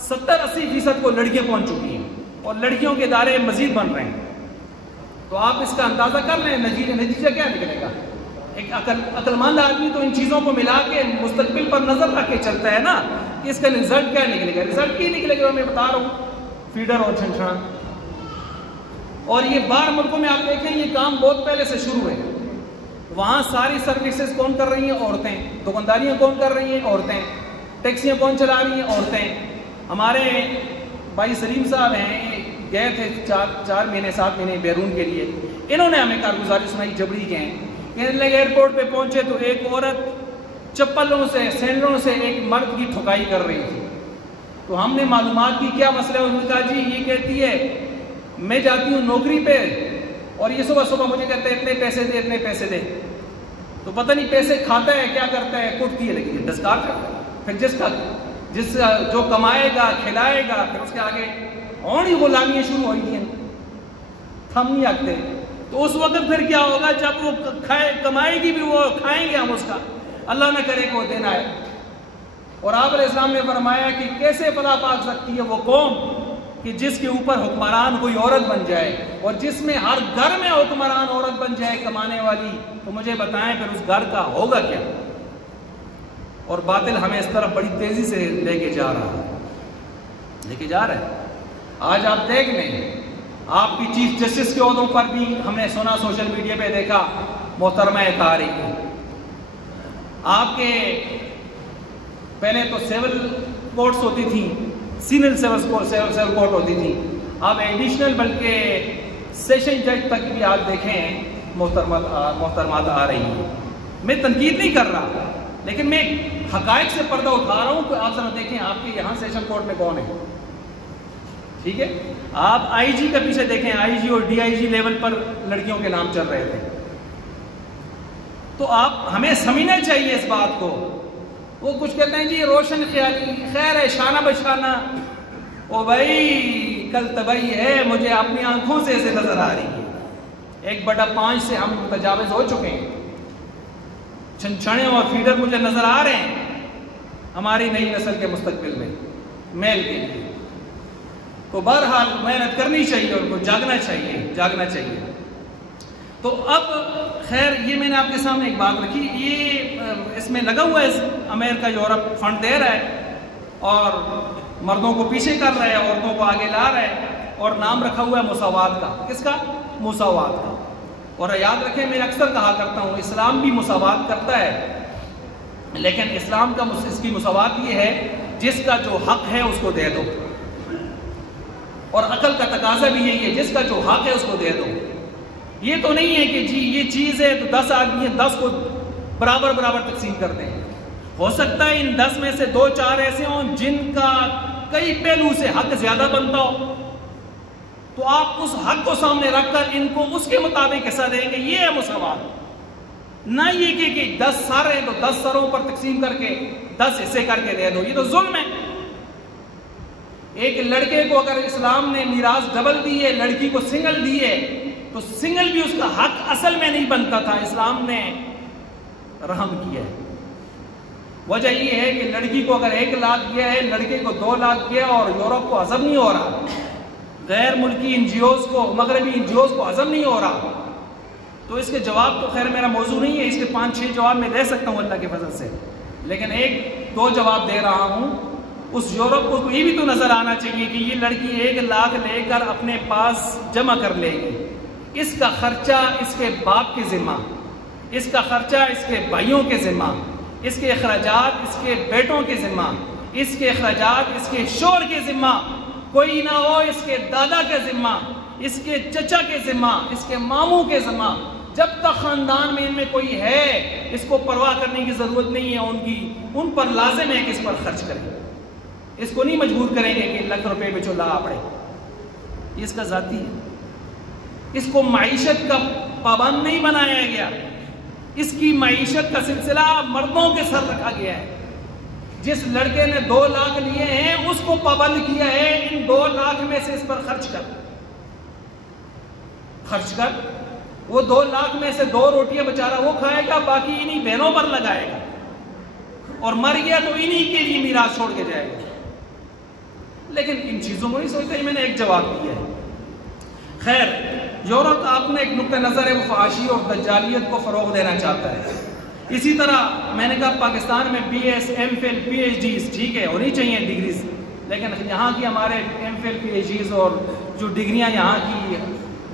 70-80% کو لڑکیاں پہنچ چکی ہیں اور لڑکیوں کے ادارے مزید بن رہے ہیں. تو آپ اس کا اندازہ کر لیں نتیجہ کیا نکلے گا. ایک عقل مند آدمی تو ان چیزوں کو ملا کے مستقبل پر نظر رکھ کے چلتا ہے نا کہ اس کا رزلٹ کیا نکلے گا. رزلٹ کی نکلے گا میں بتا رہا ہوں، فیڈر اور چھنچھنا. اور یہ باہر ملکوں میں آپ دیکھیں یہ کام بہت پہلے سے شروع ہے. وہاں ساری سروسز کون کر رہی ہیں؟ عورتیں. دکانداریاں کون کر رہی ہیں؟ عورتیں. ٹیکسیاں کون چلا رہی ہیں؟ عورتیں. ہمارے بھائی سلیم صاحب ہیں، گئے تھے 4 مہینے 7 مہینے بیرون کے لیے. انہوں نے ہمیں کارگزاری سنائی جبڑی کے ہیں. کہنے لگے ایئرپورٹ پہ پہنچے تو ایک عورت چپلوں سے سینڈلوں سے ایک مرد کی ٹھکائی کر رہی تھی. تو ہم نے معلومات کی کیا مسئلہ ہے. انہوں نے کہا جی یہ کہتی ہے میں جاتی ہوں نوکری پہ اور یہ صبح صبح مجھے کہتے ہیں اتنے پیسے دے اتنے پیسے دے. تو پتہ نہیں پیسے کھاتا ہے کیا کرتا ہے، کٹتی ہے لیکن ڈسکار کرتا ہے. پھر جس جو کمائے گا کھلائے گا پھر اس کے آگے اور ہی غلامیاں شروع ہو گئی ہیں، تھم نہیں آتے. تو اس وقت پھر کیا ہوگا جب وہ کمائے گی بھی وہ کھائیں گے ہم اس کا، اللہ نہ کرے کہ وہ دینا ہے. اور آپ علیہ السلام نے فرمایا کہ کیسے فلاح پا سکتی ہے وہ قوم کہ جس کے اوپر حکمران کوئی عورت بن جائے اور جس میں ہر گھر میں حکمران عورت بن جائے کمانے والی. تو مجھے بتائیں پھر اس گھر کا ہوگا کیا. اور باطل ہمیں اس طرف بڑی تیزی سے لے کے جا رہا ہے. آج آپ دیکھ لیں آپ کی چیف جسٹس کے عہدوں پر بھی ہم نے سنا، سوشل میڈیا پہ دیکھا محترمہ طارق. آپ کے پہلے تو سیول کورٹس ہوتی تھیں، سیول کورٹ ہوتی تھی، اب ایڈیشنل بلکہ سیشن جج تک بھی آپ دیکھیں محترمات آ رہی ہیں. میں تنقید نہیں کر رہا لیکن میں حقائق سے پردہ اٹھا رہا ہوں کہ آپ ذرا دیکھیں آپ کے یہاں سیشن کورٹ میں کون ہے. ٹھیک ہے، آپ آئی جی کا پیچھے دیکھیں، آئی جی اور ڈی آئی جی لیول پر لڑکیوں کے نام چل رہے تھے. تو آپ ہمیں سمجھنا چاہیے اس بات کو. وہ کچھ کہتے ہیں جی روشن خیالی، خیر ہے شانہ بشانہ. او بھائی کل تباہی ہے، مجھے اپنی آنکھوں سے ایسے نظر آ رہی ہے. 1/5 سے ہم متجاوز ہو چکے ہیں. چھنچھنے اور فیڈر مجھے نظر آ رہے ہیں ہماری نئی نسل کے مستقبل میں میل کے لیے. تو بہرحال محنت کرنی چاہیے، ان کو جاگنا چاہیے. تو اب خیر یہ میں نے آپ کے سامنے ایک بات رکھی، یہ اس میں لگا ہوا ہے امریکہ یورپ فنڈ دے رہا ہے اور مردوں کو پیچھے کر رہا ہے، عورتوں کو آگے لا رہا ہے اور نام رکھا ہوا ہے مساوات کا. کس کا؟ مساوات کا. اور یاد رکھیں میں اکثر کہا کرتا ہوں اسلام بھی مساوات کرتا ہے لیکن اسلام کا اس کی مساوات یہ ہے جس کا جو حق ہے اس کو دے دو. اور عقل کا تقاضا بھی یہی ہے جس کا جو حق ہے اس کو دے دو. یہ تو نہیں ہے کہ جی یہ چیز ہے تو 10 آدمی ہیں 10 کو برابر تقسیم کر دیں. ہو سکتا ہے ان 10 میں سے 2-4 ایسے ہوں جن کا کئی پہلو سے حق زیادہ بنتا ہو، تو آپ اس حق کو سامنے رکھ کر ان کو اس کے مطابق حصہ دیں گے. یہ ہے مساوات. نہ یہ کہ 10 سر ہیں تو 10 سروں پر تقسیم کر کے 10 حصے کر کے دے دو. یہ تو ظلم ہے. ایک لڑکے کو اگر اسلام نے میراث ڈبل دی ہے، لڑکی کو سنگل دی ہے، تو سنگل بھی اس کا حق اصل میں نہیں بنتا تھا، اسلام نے رحم کیا ہے. وجہ یہ ہے کہ لڑکی کو اگر 1 لاکھ دیا ہے، لڑکے کو 2 لاکھ دیا اور یورپ کو ہضم نہیں ہو رہا، غیر ملکی NGOs کو، مغربی NGOs کو ہضم نہیں ہو رہا. تو اس کے جواب تو خیر میرا موضوع نہیں ہے، اس کے 5-6 جواب میں دے سکتا ہوں اللہ کے فضل سے، لیکن 1-2 جواب دے رہا ہوں. اس یورپ کو یہ بھی تو نظر آنا چاہیے کہ یہ لڑکی 1 لاکھ لے کر اپنے پاس جمع کر لے گی، اس کا خرچہ اس کے باپ کے ذمہ، اس کا خرچہ اس کے بھائیوں کے ذمہ، اس کے اخراجات اس کے بیٹوں کے ذمہ، اس کے اخراجات اس کے شوہر کے ذمہ، کوئی نہ ہو اس کے دادا کے ذمہ، اس کے چچا کے ذمہ، اس کے ماموں کے ذمہ. جب تک خاندان میں ان میں کوئی ہے اس کو پرواہ کرنے کی ضرورت نہیں ہے، ان پر لازم ہے کہ اس پر خرچ کریں، اس کو نہیں مجبور کریں گے کہ لاکھ روپے بیچو لا پڑے، یہ اس کا ذاتی ہے، اس کو معیشت کا پابند نہیں بنایا گیا، اس کی معیشت کا سلسلہ مردوں کے سر رکھا گیا ہے۔ جس لڑکے نے 2 لاکھ لیے ہیں اس کو پابند کیا ہے ان 2 لاکھ میں سے اس پر خرچ کر، وہ 2 لاکھ میں سے 2 روٹیاں بیچارہ وہ کھائے گا، باقی انہی بہنوں پر لگائے گا، اور مر گیا تو انہی کے لیے میراث چھوڑ کے جائے گا۔ لیکن ان چیزوں کو نہیں سوچتا، میں نے ایک جواب دیا ہے۔ خیر، یورپ اپنے ایک نقطہ نظر ہے، وہ فحاشی اور دجالیت کو فروغ دینا چاہتا ہے۔ اسی طرح میں نے کہا پاکستان میں B S, M Phil, P H Ds ٹھیک ہے ہونی چاہیے ڈگریز، لیکن یہاں کی ہمارے M Phil, P H Ds اور جو ڈگریاں یہاں کی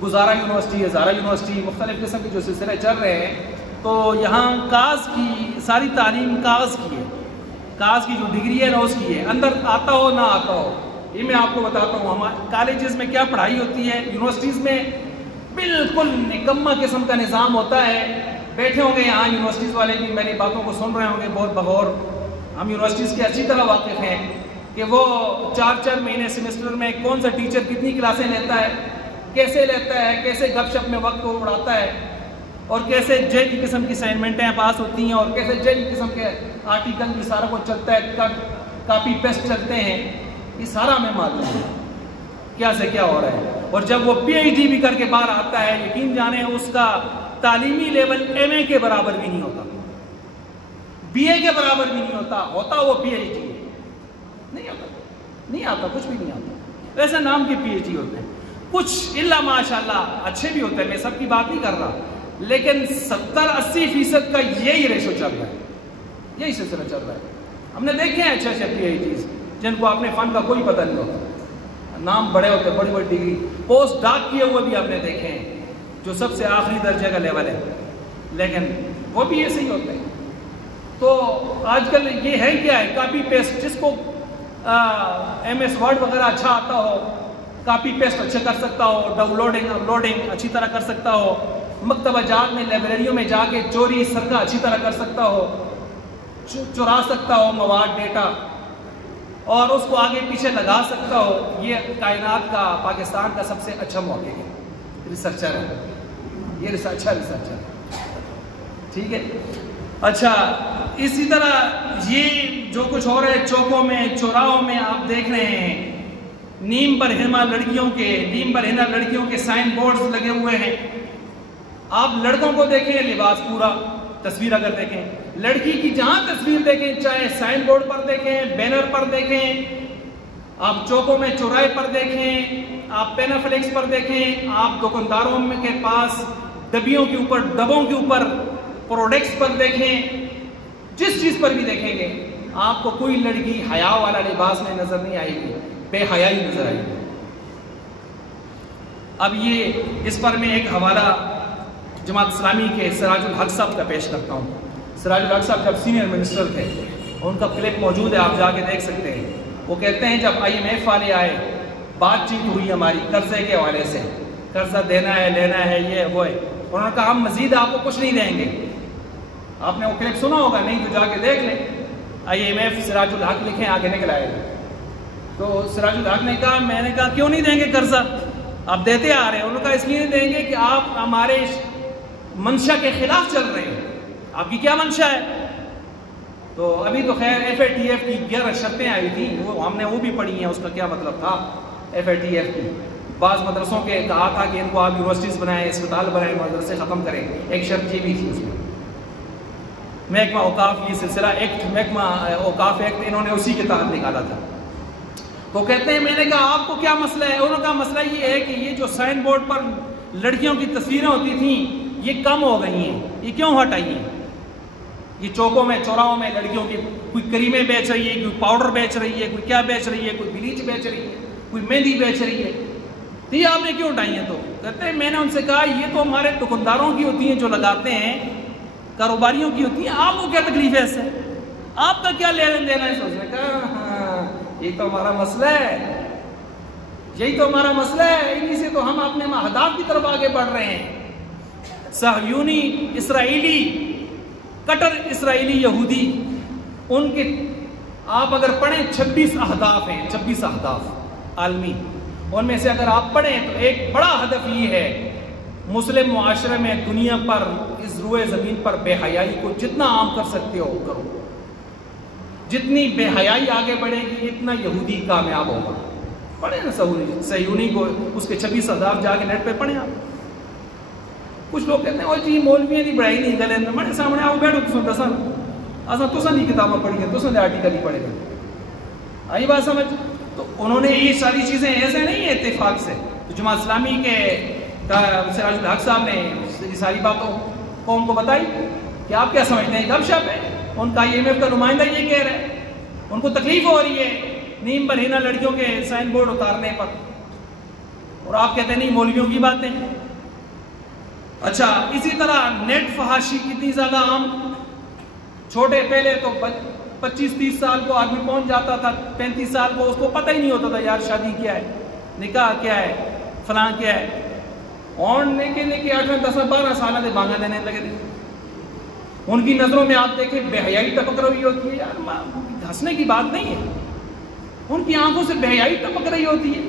گزارا یونیورسٹی، ہزارہ یونیورسٹی، مختلف قسم کے جو سلسلے چل رہے ہیں، تو یہاں کاغذ کی ساری تعلیم کاغذ کی ہے، کاغذ کی جو ڈگری ہے نا اس کی ہے، اندر آتا ہو نہ آتا ہو۔ یہ میں آپ کو بتاتا ہوں ہمارے کالجز میں کیا پڑھائی ہوتی ہے، یونیورسٹیز میں بالکل نکمہ قسم کا نظام ہوتا ہے۔ بیٹھے ہوں گے یہاں یونیورسٹیز والے بھی میری باتوں کو سن رہے ہوں گے بہت بغور، ہم یونیورسٹیز کے اچھی طرح واقف ہیں کہ وہ 4 مہینے سیمسٹر میں کون سا ٹیچر کتنی کلاسیں لیتا ہے، کیسے لیتا ہے، کیسے گپ شپ میں وقت کو اڑاتا ہے، اور کیسے جیل قسم کی اسائنمنٹیں پاس ہوتی ہیں، اور کیسے جیل قسم کے آرٹیکل بھی سارا کچھ چلتا ہے، کاپی پیسٹ چلتے ہیں، یہ سارا ہمیں معلوم ہے کیا سے کیا ہو رہا ہے۔ اور جب وہ پی ایچ ڈی بھی کر کے باہر آتا ہے، یقین جانیں اس کا تعلیمی لیول ایم اے کے برابر بھی نہیں ہوتا، بی اے کے برابر بھی نہیں ہوتا وہ پی ایچ ڈی نہیں آتا، کچھ بھی نہیں آتا، ویسے نام کے پی ایچ ڈی ہوتے ہیں، کچھ الا ماشاءاللہ اچھے بھی ہوتے ہیں، میں سب کی بات نہیں کر رہا، لیکن 70-80% کا یہی ریشو چل رہا ہے، یہی سلسلہ چل رہا ہے۔ ہم نے دیکھے ہیں اچھے پی ایچ ڈیز جن کو اپنے فن کا کوئی پتہ نہیں ہوتا، نام بڑے ہوتے ہیں، بڑی بڑی ڈگری، پوسٹ ڈاک کیے ہوئے بھی آپ نے دیکھے ہیں جو سب سے آخری درجے کا لیول ہے، لیکن وہ بھی ایسے ہی ہوتے ہیں۔ تو آج کل یہ ہے کیا ہے، کاپی پیسٹ، جس کو ایم ایس ورڈ وغیرہ اچھا آتا ہو، کاپی پیسٹ اچھا کر سکتا ہو، ڈاؤن لوڈنگ اپ لوڈنگ اچھی طرح کر سکتا ہو، مکتبہ جات میں لائبریریوں میں جا کے چوری سرقہ اچھی طرح کر سکتا ہو، چرا سکتا ہو مواد ڈیٹا، اور اس کو آگے پیچھے لگا سکتا ہو، یہ کائنات کا پاکستان کا سب سے اچھا موقع ہے، ریسرچر ہے یہ، اچھا ریسرچر ہے، ٹھیک ہے۔ اچھا، اسی طرح یہ جو کچھ ہو رہا ہے چوکوں میں، چوراہوں میں آپ دیکھ رہے ہیں، نیم برہنہ لڑکیوں کے سائن بورڈز لگے ہوئے ہیں۔ آپ لڑکوں کو دیکھیں لباس پورا، تصویر اگر دیکھیں، لڑکی کی جہاں تصویر دیکھیں، چاہے سائن بورڈ پر دیکھیں، بینر پر دیکھیں، آپ چوکوں میں چوراہے پر دیکھیں، آپ پینافلیکس پر دیکھیں، آپ دکانداروں کے پاس ڈبوں کے اوپر پروڈکٹس پر دیکھیں، جس چیز پر بھی دیکھیں گے آپ کو کوئی لڑکی حیا والا لباس میں نظر نہیں آئے گی، بے حیائی نظر آئے گی۔ اب یہ اس پر میں ایک حوالہ جماعت اسلامی کے سراج الحق صاحب کا پیش کرتا ہوں۔ سراج الحق صاحب جب سینئر منسٹر تھے، ان کا کلپ موجود ہے، آپ جا کے دیکھ سکتے ہیں۔ وہ کہتے ہیں جب آئی ایم ایف والے آئے، بات چیت ہوئی ہماری قرضے کے حوالے سے، قرضہ دینا ہے، لینا ہے، یہ وہ ہے، انہوں نے کہا ہم مزید آپ کو کچھ نہیں دیں گے۔ آپ نے وہ کلپ سنا ہوگا، نہیں تو جا کے دیکھ لیں، آئی ایم ایف سراج الحق لکھیں، آگے نکل آئے گا۔ تو سراج الحق نے کہا، میں نے کہا کیوں نہیں دیں گے قرضہ، آپ دیتے آ رہے ہیں؟ انہوں نے کہا اس لیے نہیں دیں گے کہ آپ ہمارے منشا کے خلاف چل رہے ہیں۔ آپ کی کیا منشا ہے؟ تو ابھی تو خیر ایف اے ٹی ایف کی 11 شرطیں آئی تھیں، وہ ہم نے وہ بھی پڑھی ہیں، اس کا کیا مطلب تھا ایف اے ٹی ایف کی۔ بعض مدرسوں کے کہا تھا کہ ان کو آپ یونیورسٹیز بنائیں، اسپتال بنائیں، مدرسے ختم کریں، ایک شرط یہ بھی تھی اس میں۔ محکمہ اوقاف، یہ سلسلہ ایکٹ، محکمہ اوقاف ایکٹ انہوں نے اسی کے تحت نکالا تھا۔ تو کہتے ہیں میں نے کہا آپ کو کیا مسئلہ ہے؟ انہوں نے کہا مسئلہ یہ ہے کہ یہ جو سائن بورڈ پر لڑکیوں کی تصویریں ہوتی تھیں یہ کم ہو گئی ہیں، یہ کیوں ہٹائی ہیں؟ یہ چوکوں میں چوراہوں میں لڑکیوں کی کوئی کریمیں بیچ رہی ہے، کوئی پاؤڈر بیچ رہی ہے، کوئی کیا بیچ رہی ہے، کوئی بلیچ بیچ رہی ہے، کوئی مہندی بیچ رہی ہے، تو یہ آپ نے کیوں ہٹائی ہیں؟ تو کہتے ہیں میں نے ان سے کہا یہ تو ہمارے دکانداروں کی ہوتی ہیں جو لگاتے ہیں، کاروباریوں کی ہوتی ہیں، آپ کو کیا تکلیف ہے اس سے؟ آپ کا کیا لینا دینا ہے؟ اس نے کہا ہاں یہی تو ہمارا مسئلہ ہے، یہی تو ہمارا مسئلہ ہے، انہی سے تو ہم اپنے اہداف کی طرف آگے بڑھ رہے ہیں۔ صہیونی اسرائیلی کٹر اسرائیلی یہودی، ان کے آپ اگر پڑھیں 26 اہداف ہیں، 26 اہداف عالمی، ان میں سے اگر آپ پڑھیں تو ایک بڑا ہدف یہ ہے مسلم معاشرے میں دنیا پر اس روئے زمین پر بے حیائی کو جتنا عام کر سکتے ہو کرو. جتنی بے حیائی آگے بڑھے گی اتنا یہودی کامیاب ہوگا. پڑھیں نا صہیونی کو، اس کے 26 اہداف جا کے نیٹ پہ پڑھیں آپ. کچھ لوگ کہتے ہیں وہ جی مولوی دی بڑھائی نہیں گلے میں سامنے آؤ بیٹھو سن دسا اصل تو نہیں کتابیں پڑھی ہیں، تو آرٹیکل ہی پڑھے گا. آئی بات سمجھ؟ تو انہوں نے یہ ساری چیزیں ایسے نہیں ہیں اتفاق سے. تو جماعت اسلامی کے سراج الحق صاحب نے یہ ساری باتوں قوم کو بتائی کہ آپ کیا سمجھتے ہیں گپ شپ ہے. ان کا IMF کا نمائندہ یہ کہہ رہا ہے ان کو تکلیف ہو رہی ہے نیم برہنہ لڑکیوں کے سائن بورڈ اتارنے پر، اور آپ کہتے ہیں نہیں مولویوں کی باتیں. اچھا اسی طرح نیٹ فحاشی کتنی زیادہ عام. چھوٹے پہلے تو 25-30 سال کو آدمی پہنچ جاتا تھا، 35 سال کو اس کو پتہ ہی نہیں ہوتا تھا یار شادی کیا ہے، نکاح کیا ہے، فلاں کیا ہے. اور نیکی 8-10-12 سالہ سے بانگا دینے لگے تھے. ان کی نظروں میں آپ دیکھیں بے حیائی ٹپک رہی ہوتی ہے. یار ہنسنے کی بات نہیں ہے، ان کی آنکھوں سے بے حیائی ٹپک رہی ہوتی ہے،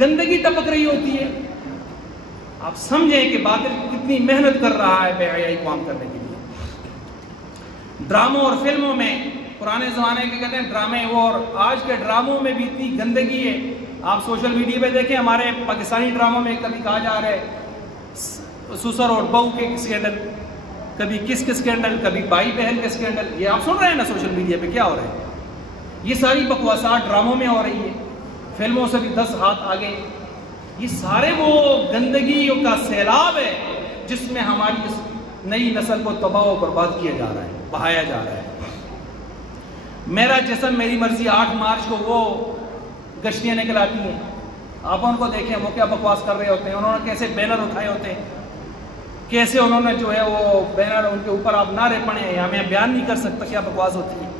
گندگی ٹپک رہی ہوتی ہے. آپ سمجھیں کہ باطل کتنی محنت کر رہا ہے بے حیائی کو عام کرنے کے لیے. ڈراموں اور فلموں میں پرانے زمانے کے کہتے ہیں ڈرامے، وہ اور آج کے ڈراموں میں بھی اتنی گندگی ہے. آپ سوشل میڈیا پہ دیکھیں ہمارے پاکستانی ڈراموں میں کبھی کہا جا رہا ہے سسر اور بہو کے اسکینڈل، کبھی کس کے اسکینڈل، کبھی بھائی بہن کے اسکینڈل. یہ آپ سن رہے ہیں نا سوشل میڈیا پہ کیا ہو رہا ہے. یہ ساری بکواسات ڈراموں میں ہو رہی ہے، فلموں سے بھی 10 ہاتھ آگے. یہ سارے وہ گندگی کا سیلاب ہے جس میں ہماری اس نئی نسل کو تباہ و برباد کیا جا رہا ہے، بہایا جا رہا ہے. میرا جسم میری مرضی 8 مارچ کو وہ گشتیاں نکلاتی ہیں. آپ ان کو دیکھیں وہ کیا بکواس کر رہے ہوتے ہیں. انہوں نے کیسے بینر اٹھائے ہوتے ہیں، کیسے انہوں نے جو ہے وہ بینر ان کے اوپر آپ نعرے پڑھے ہیں. ہمیں بیان نہیں کر سکتا کیا بکواس ہوتی ہے.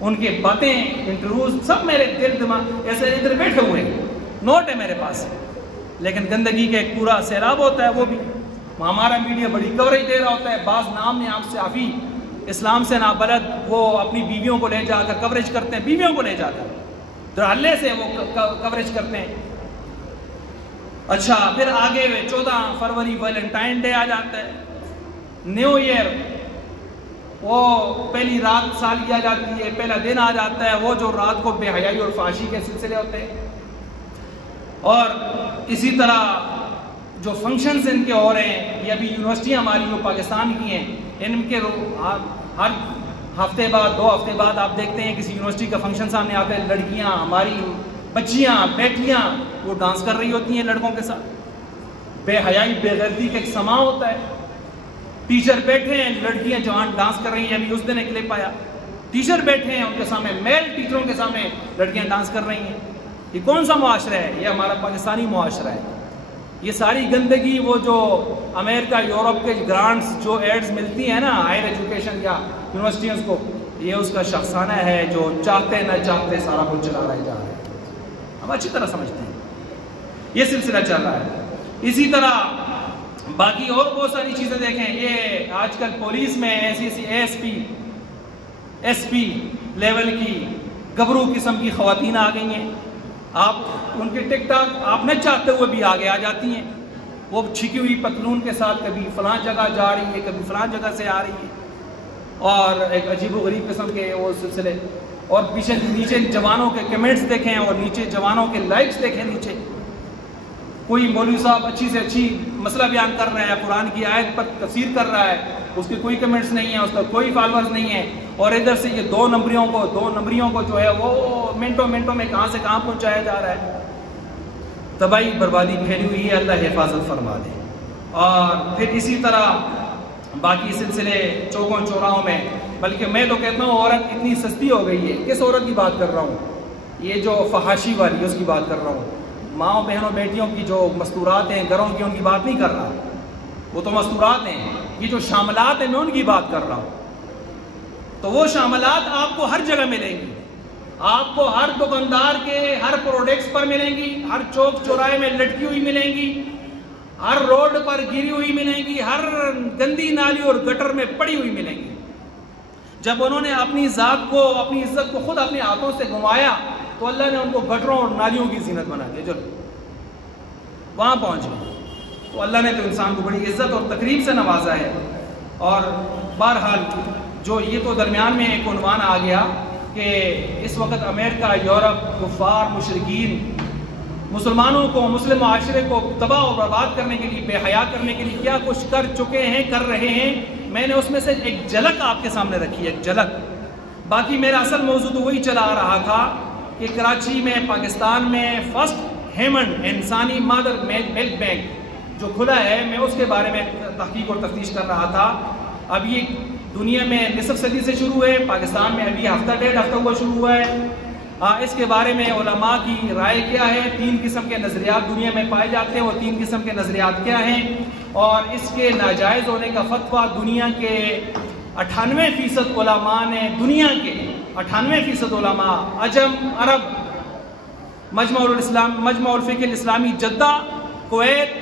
ان کی باتیں انٹرویوز سب میرے دل دماغ ایسے ادھر بیٹھے ہوئے ہیں، نوٹ ہے میرے پاس. لیکن گندگی کا ایک پورا سیلاب ہوتا ہے. وہ بھی ہمارا میڈیا بڑی کوریج دے رہا ہوتا ہے. بعض نام نے آپ سے آفی اسلام سے نابلد وہ اپنی بیویوں کو لے جا کر کوریج کرتے ہیں، بیویوں کو لے جا کر درحلے سے وہ کوریج کرتے ہیں. اچھا پھر آگے 14 فروری ویلنٹائن ڈے آ جاتا ہے، نیو ایئر، وہ پہلی رات سال کیا جاتی ہے، پہلا دن آ جاتا ہے، وہ جو رات کو بے حیائی اور فحاشی کے سلسلے ہوتے ہیں. اور اسی طرح جو فنکشنز ان کے ہو رہے ہیں، یہ ابھی یونیورسٹیاں ہماری جو پاکستان کی ہیں، ان کے ہر ہفتے بعد 2 ہفتے بعد آپ دیکھتے ہیں کسی یونیورسٹی کا فنکشن سامنے آتا ہے، لڑکیاں ہماری بچیاں بیٹیاں وہ ڈانس کر رہی ہوتی ہیں لڑکوں کے ساتھ. بے حیائی بے غیرتی کا ایک سما ہوتا ہے. ٹیچر بیٹھے ہیں، لڑکیاں جوان ڈانس کر رہی ہیں. ابھی اس دن ایک کلپ آیا، ٹیچر بیٹھے ہیں ان کے سامنے، میل ٹیچروں کے سامنے لڑکیاں ڈانس کر رہی ہیں. یہ کون سا معاشرہ ہے؟ یہ ہمارا پاکستانی معاشرہ ہے. یہ ساری گندگی وہ جو امریکہ یورپ کے گرانٹس جو ایڈز ملتی ہیں نا ہائر ایجوکیشن یا یونیورسٹیز کو، یہ اس کا شخصانہ ہے جو چاہتے نہ چاہتے سارا کچھ چلا رہا جا رہا ہے. ہم اچھی طرح سمجھتے ہیں یہ سلسلہ چل رہا ہے. اسی طرح باقی اور بہت ساری چیزیں دیکھیں. یہ آج کل پولیس میں ایسی ایس پی لیول کی گبرو قسم کی خواتین آ گئی ہیں. آپ ان کے ٹک ٹاک آپ نہ چاہتے ہوئے بھی آگے آ جاتی ہیں. وہ چھکی ہوئی پتلون کے ساتھ کبھی فلاں جگہ جا رہی ہے، کبھی فلاں جگہ سے آ رہی ہے، اور ایک عجیب و غریب قسم کے وہ سلسلے. اور پیچھے نیچے جوانوں کے کمنٹس دیکھیں اور نیچے جوانوں کے لائکس دیکھیں. نیچے کوئی مولوی صاحب اچھی سے اچھی مسئلہ بیان کر رہا ہے، قرآن کی آیت پر تفسیر کر رہا ہے، اس کے کوئی کمنٹس نہیں ہیں، اس کا کوئی فالوورز نہیں ہے. اور ادھر سے یہ 2 نمبریوں کو جو ہے وہ منٹوں میں کہاں سے کہاں پہنچایا جا رہا ہے. تباہی بربادی پھیلی ہوئی ہے. اللہ حفاظت فرما دے. اور پھر اسی طرح باقی سلسلے چوکوں چوراہوں میں، بلکہ میں تو کہتا ہوں عورت اتنی سستی ہو گئی ہے. کس عورت کی بات کر رہا ہوں؟ یہ جو فحاشی والی اس کی بات کر رہا ہوں. ماؤں بہنوں بیٹیوں کی جو مستورات ہیں گھروں کی، ان کی بات نہیں کر رہا. وہ تو مستورات ہیں. یہ جو شاملات ہیں میں ان کی بات کر رہا ہوں. تو وہ شاملات آپ کو ہر جگہ ملیں گی. آپ کو ہر دکاندار کے ہر پروڈکٹس پر ملیں گی، ہر چوک چوراہے میں لٹکی ہوئی ملیں گی. ہر روڈ پر گری ہوئی ملیں گی، ہر گندی نالی اور گٹر میں پڑی ہوئی ملیں گی۔ جب انہوں نے اپنی ذات کو، اپنی عزت کو خود اپنے ہاتھوں سے گنوایا تو اللہ نے ان کو گٹروں اور نالیوں کی زینت بنا دیا، چلو وہاں پہنچ گئے۔ تو اللہ نے تو انسان کو بڑی عزت اور تقریب سے نوازا ہے۔ اور بہرحال جو یہ تو درمیان میں ایک عنوان آ گیا کہ اس وقت امریکہ، یورپ، کفار، مشرکین مسلمانوں کو، مسلم معاشرے کو تباہ و برباد کرنے کے لیے، بے حیا کرنے کے لیے کیا کچھ کر چکے ہیں، کر رہے ہیں۔ میں نے اس میں سے ایک جھلک آپ کے سامنے رکھی ہے، ایک جھلک۔ باقی میرا اصل موضوع تو وہی چلا آ رہا تھا کہ کراچی میں، پاکستان میں فرسٹ ہیمن انسانی مادر ملک بینک جو کھلا ہے، میں اس کے بارے میں تحقیق اور تفتیش کر رہا تھا۔ اب یہ دنیا میں نصف صدی سے شروع ہے، پاکستان میں ابھی ہفتہ ڈیڑھ ہفتہ ہوا شروع ہوا ہے۔ اس کے بارے میں علماء کی رائے کیا ہے؟ 3 قسم کے نظریات دنیا میں پائے جاتے ہیں۔ وہ 3 قسم کے نظریات کیا ہیں؟ اور اس کے ناجائز ہونے کا فتویٰ دنیا کے 98% علماء نے، دنیا کے 98% علماء، عجم، عرب، مجمع الفقہ الاسلامی جدہ، کویت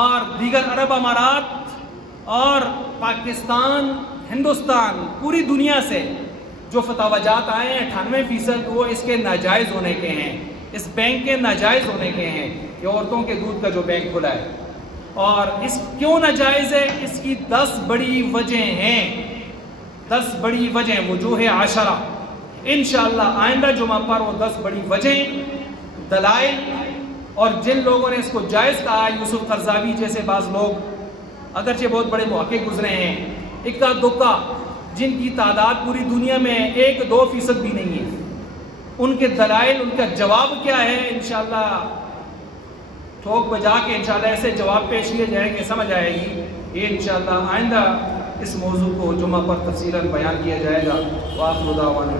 اور دیگر عرب امارات اور پاکستان، ہندوستان، پوری دنیا سے جو فتاویٰ آئے ہیں 98% وہ اس کے ناجائز ہونے کے ہیں، اس بینک کے ناجائز ہونے کے ہیں کہ عورتوں کے دودھ کا جو بینک کھلا ہے۔ اور اس کیوں ناجائز ہے؟ اس کی 10 بڑی وجہ ہیں، 10 بڑی وجہ، وجوہ عشرہ۔ انشاءاللہ آئندہ جمعہ پر وہ 10 بڑی وجہ، دلائل، اور جن لوگوں نے اس کو جائز کہا، یوسف قرضاوی جیسے بعض لوگ، اگرچہ بہت بڑے محقق گزرے ہیں، اکا دکا، جن کی تعداد پوری دنیا میں 1-2% بھی نہیں ہے، ان کے دلائل، ان کا جواب کیا ہے، انشاءاللہ ٹھوک بجا کے انشاءاللہ ایسے جواب پیش کیے جائیں گے، سمجھ آئے گی۔ یہ انشاءاللہ آئندہ اس موضوع کو جمعہ پر تفصیلاً بیان کیا جائے گا۔ وآخر دعوانا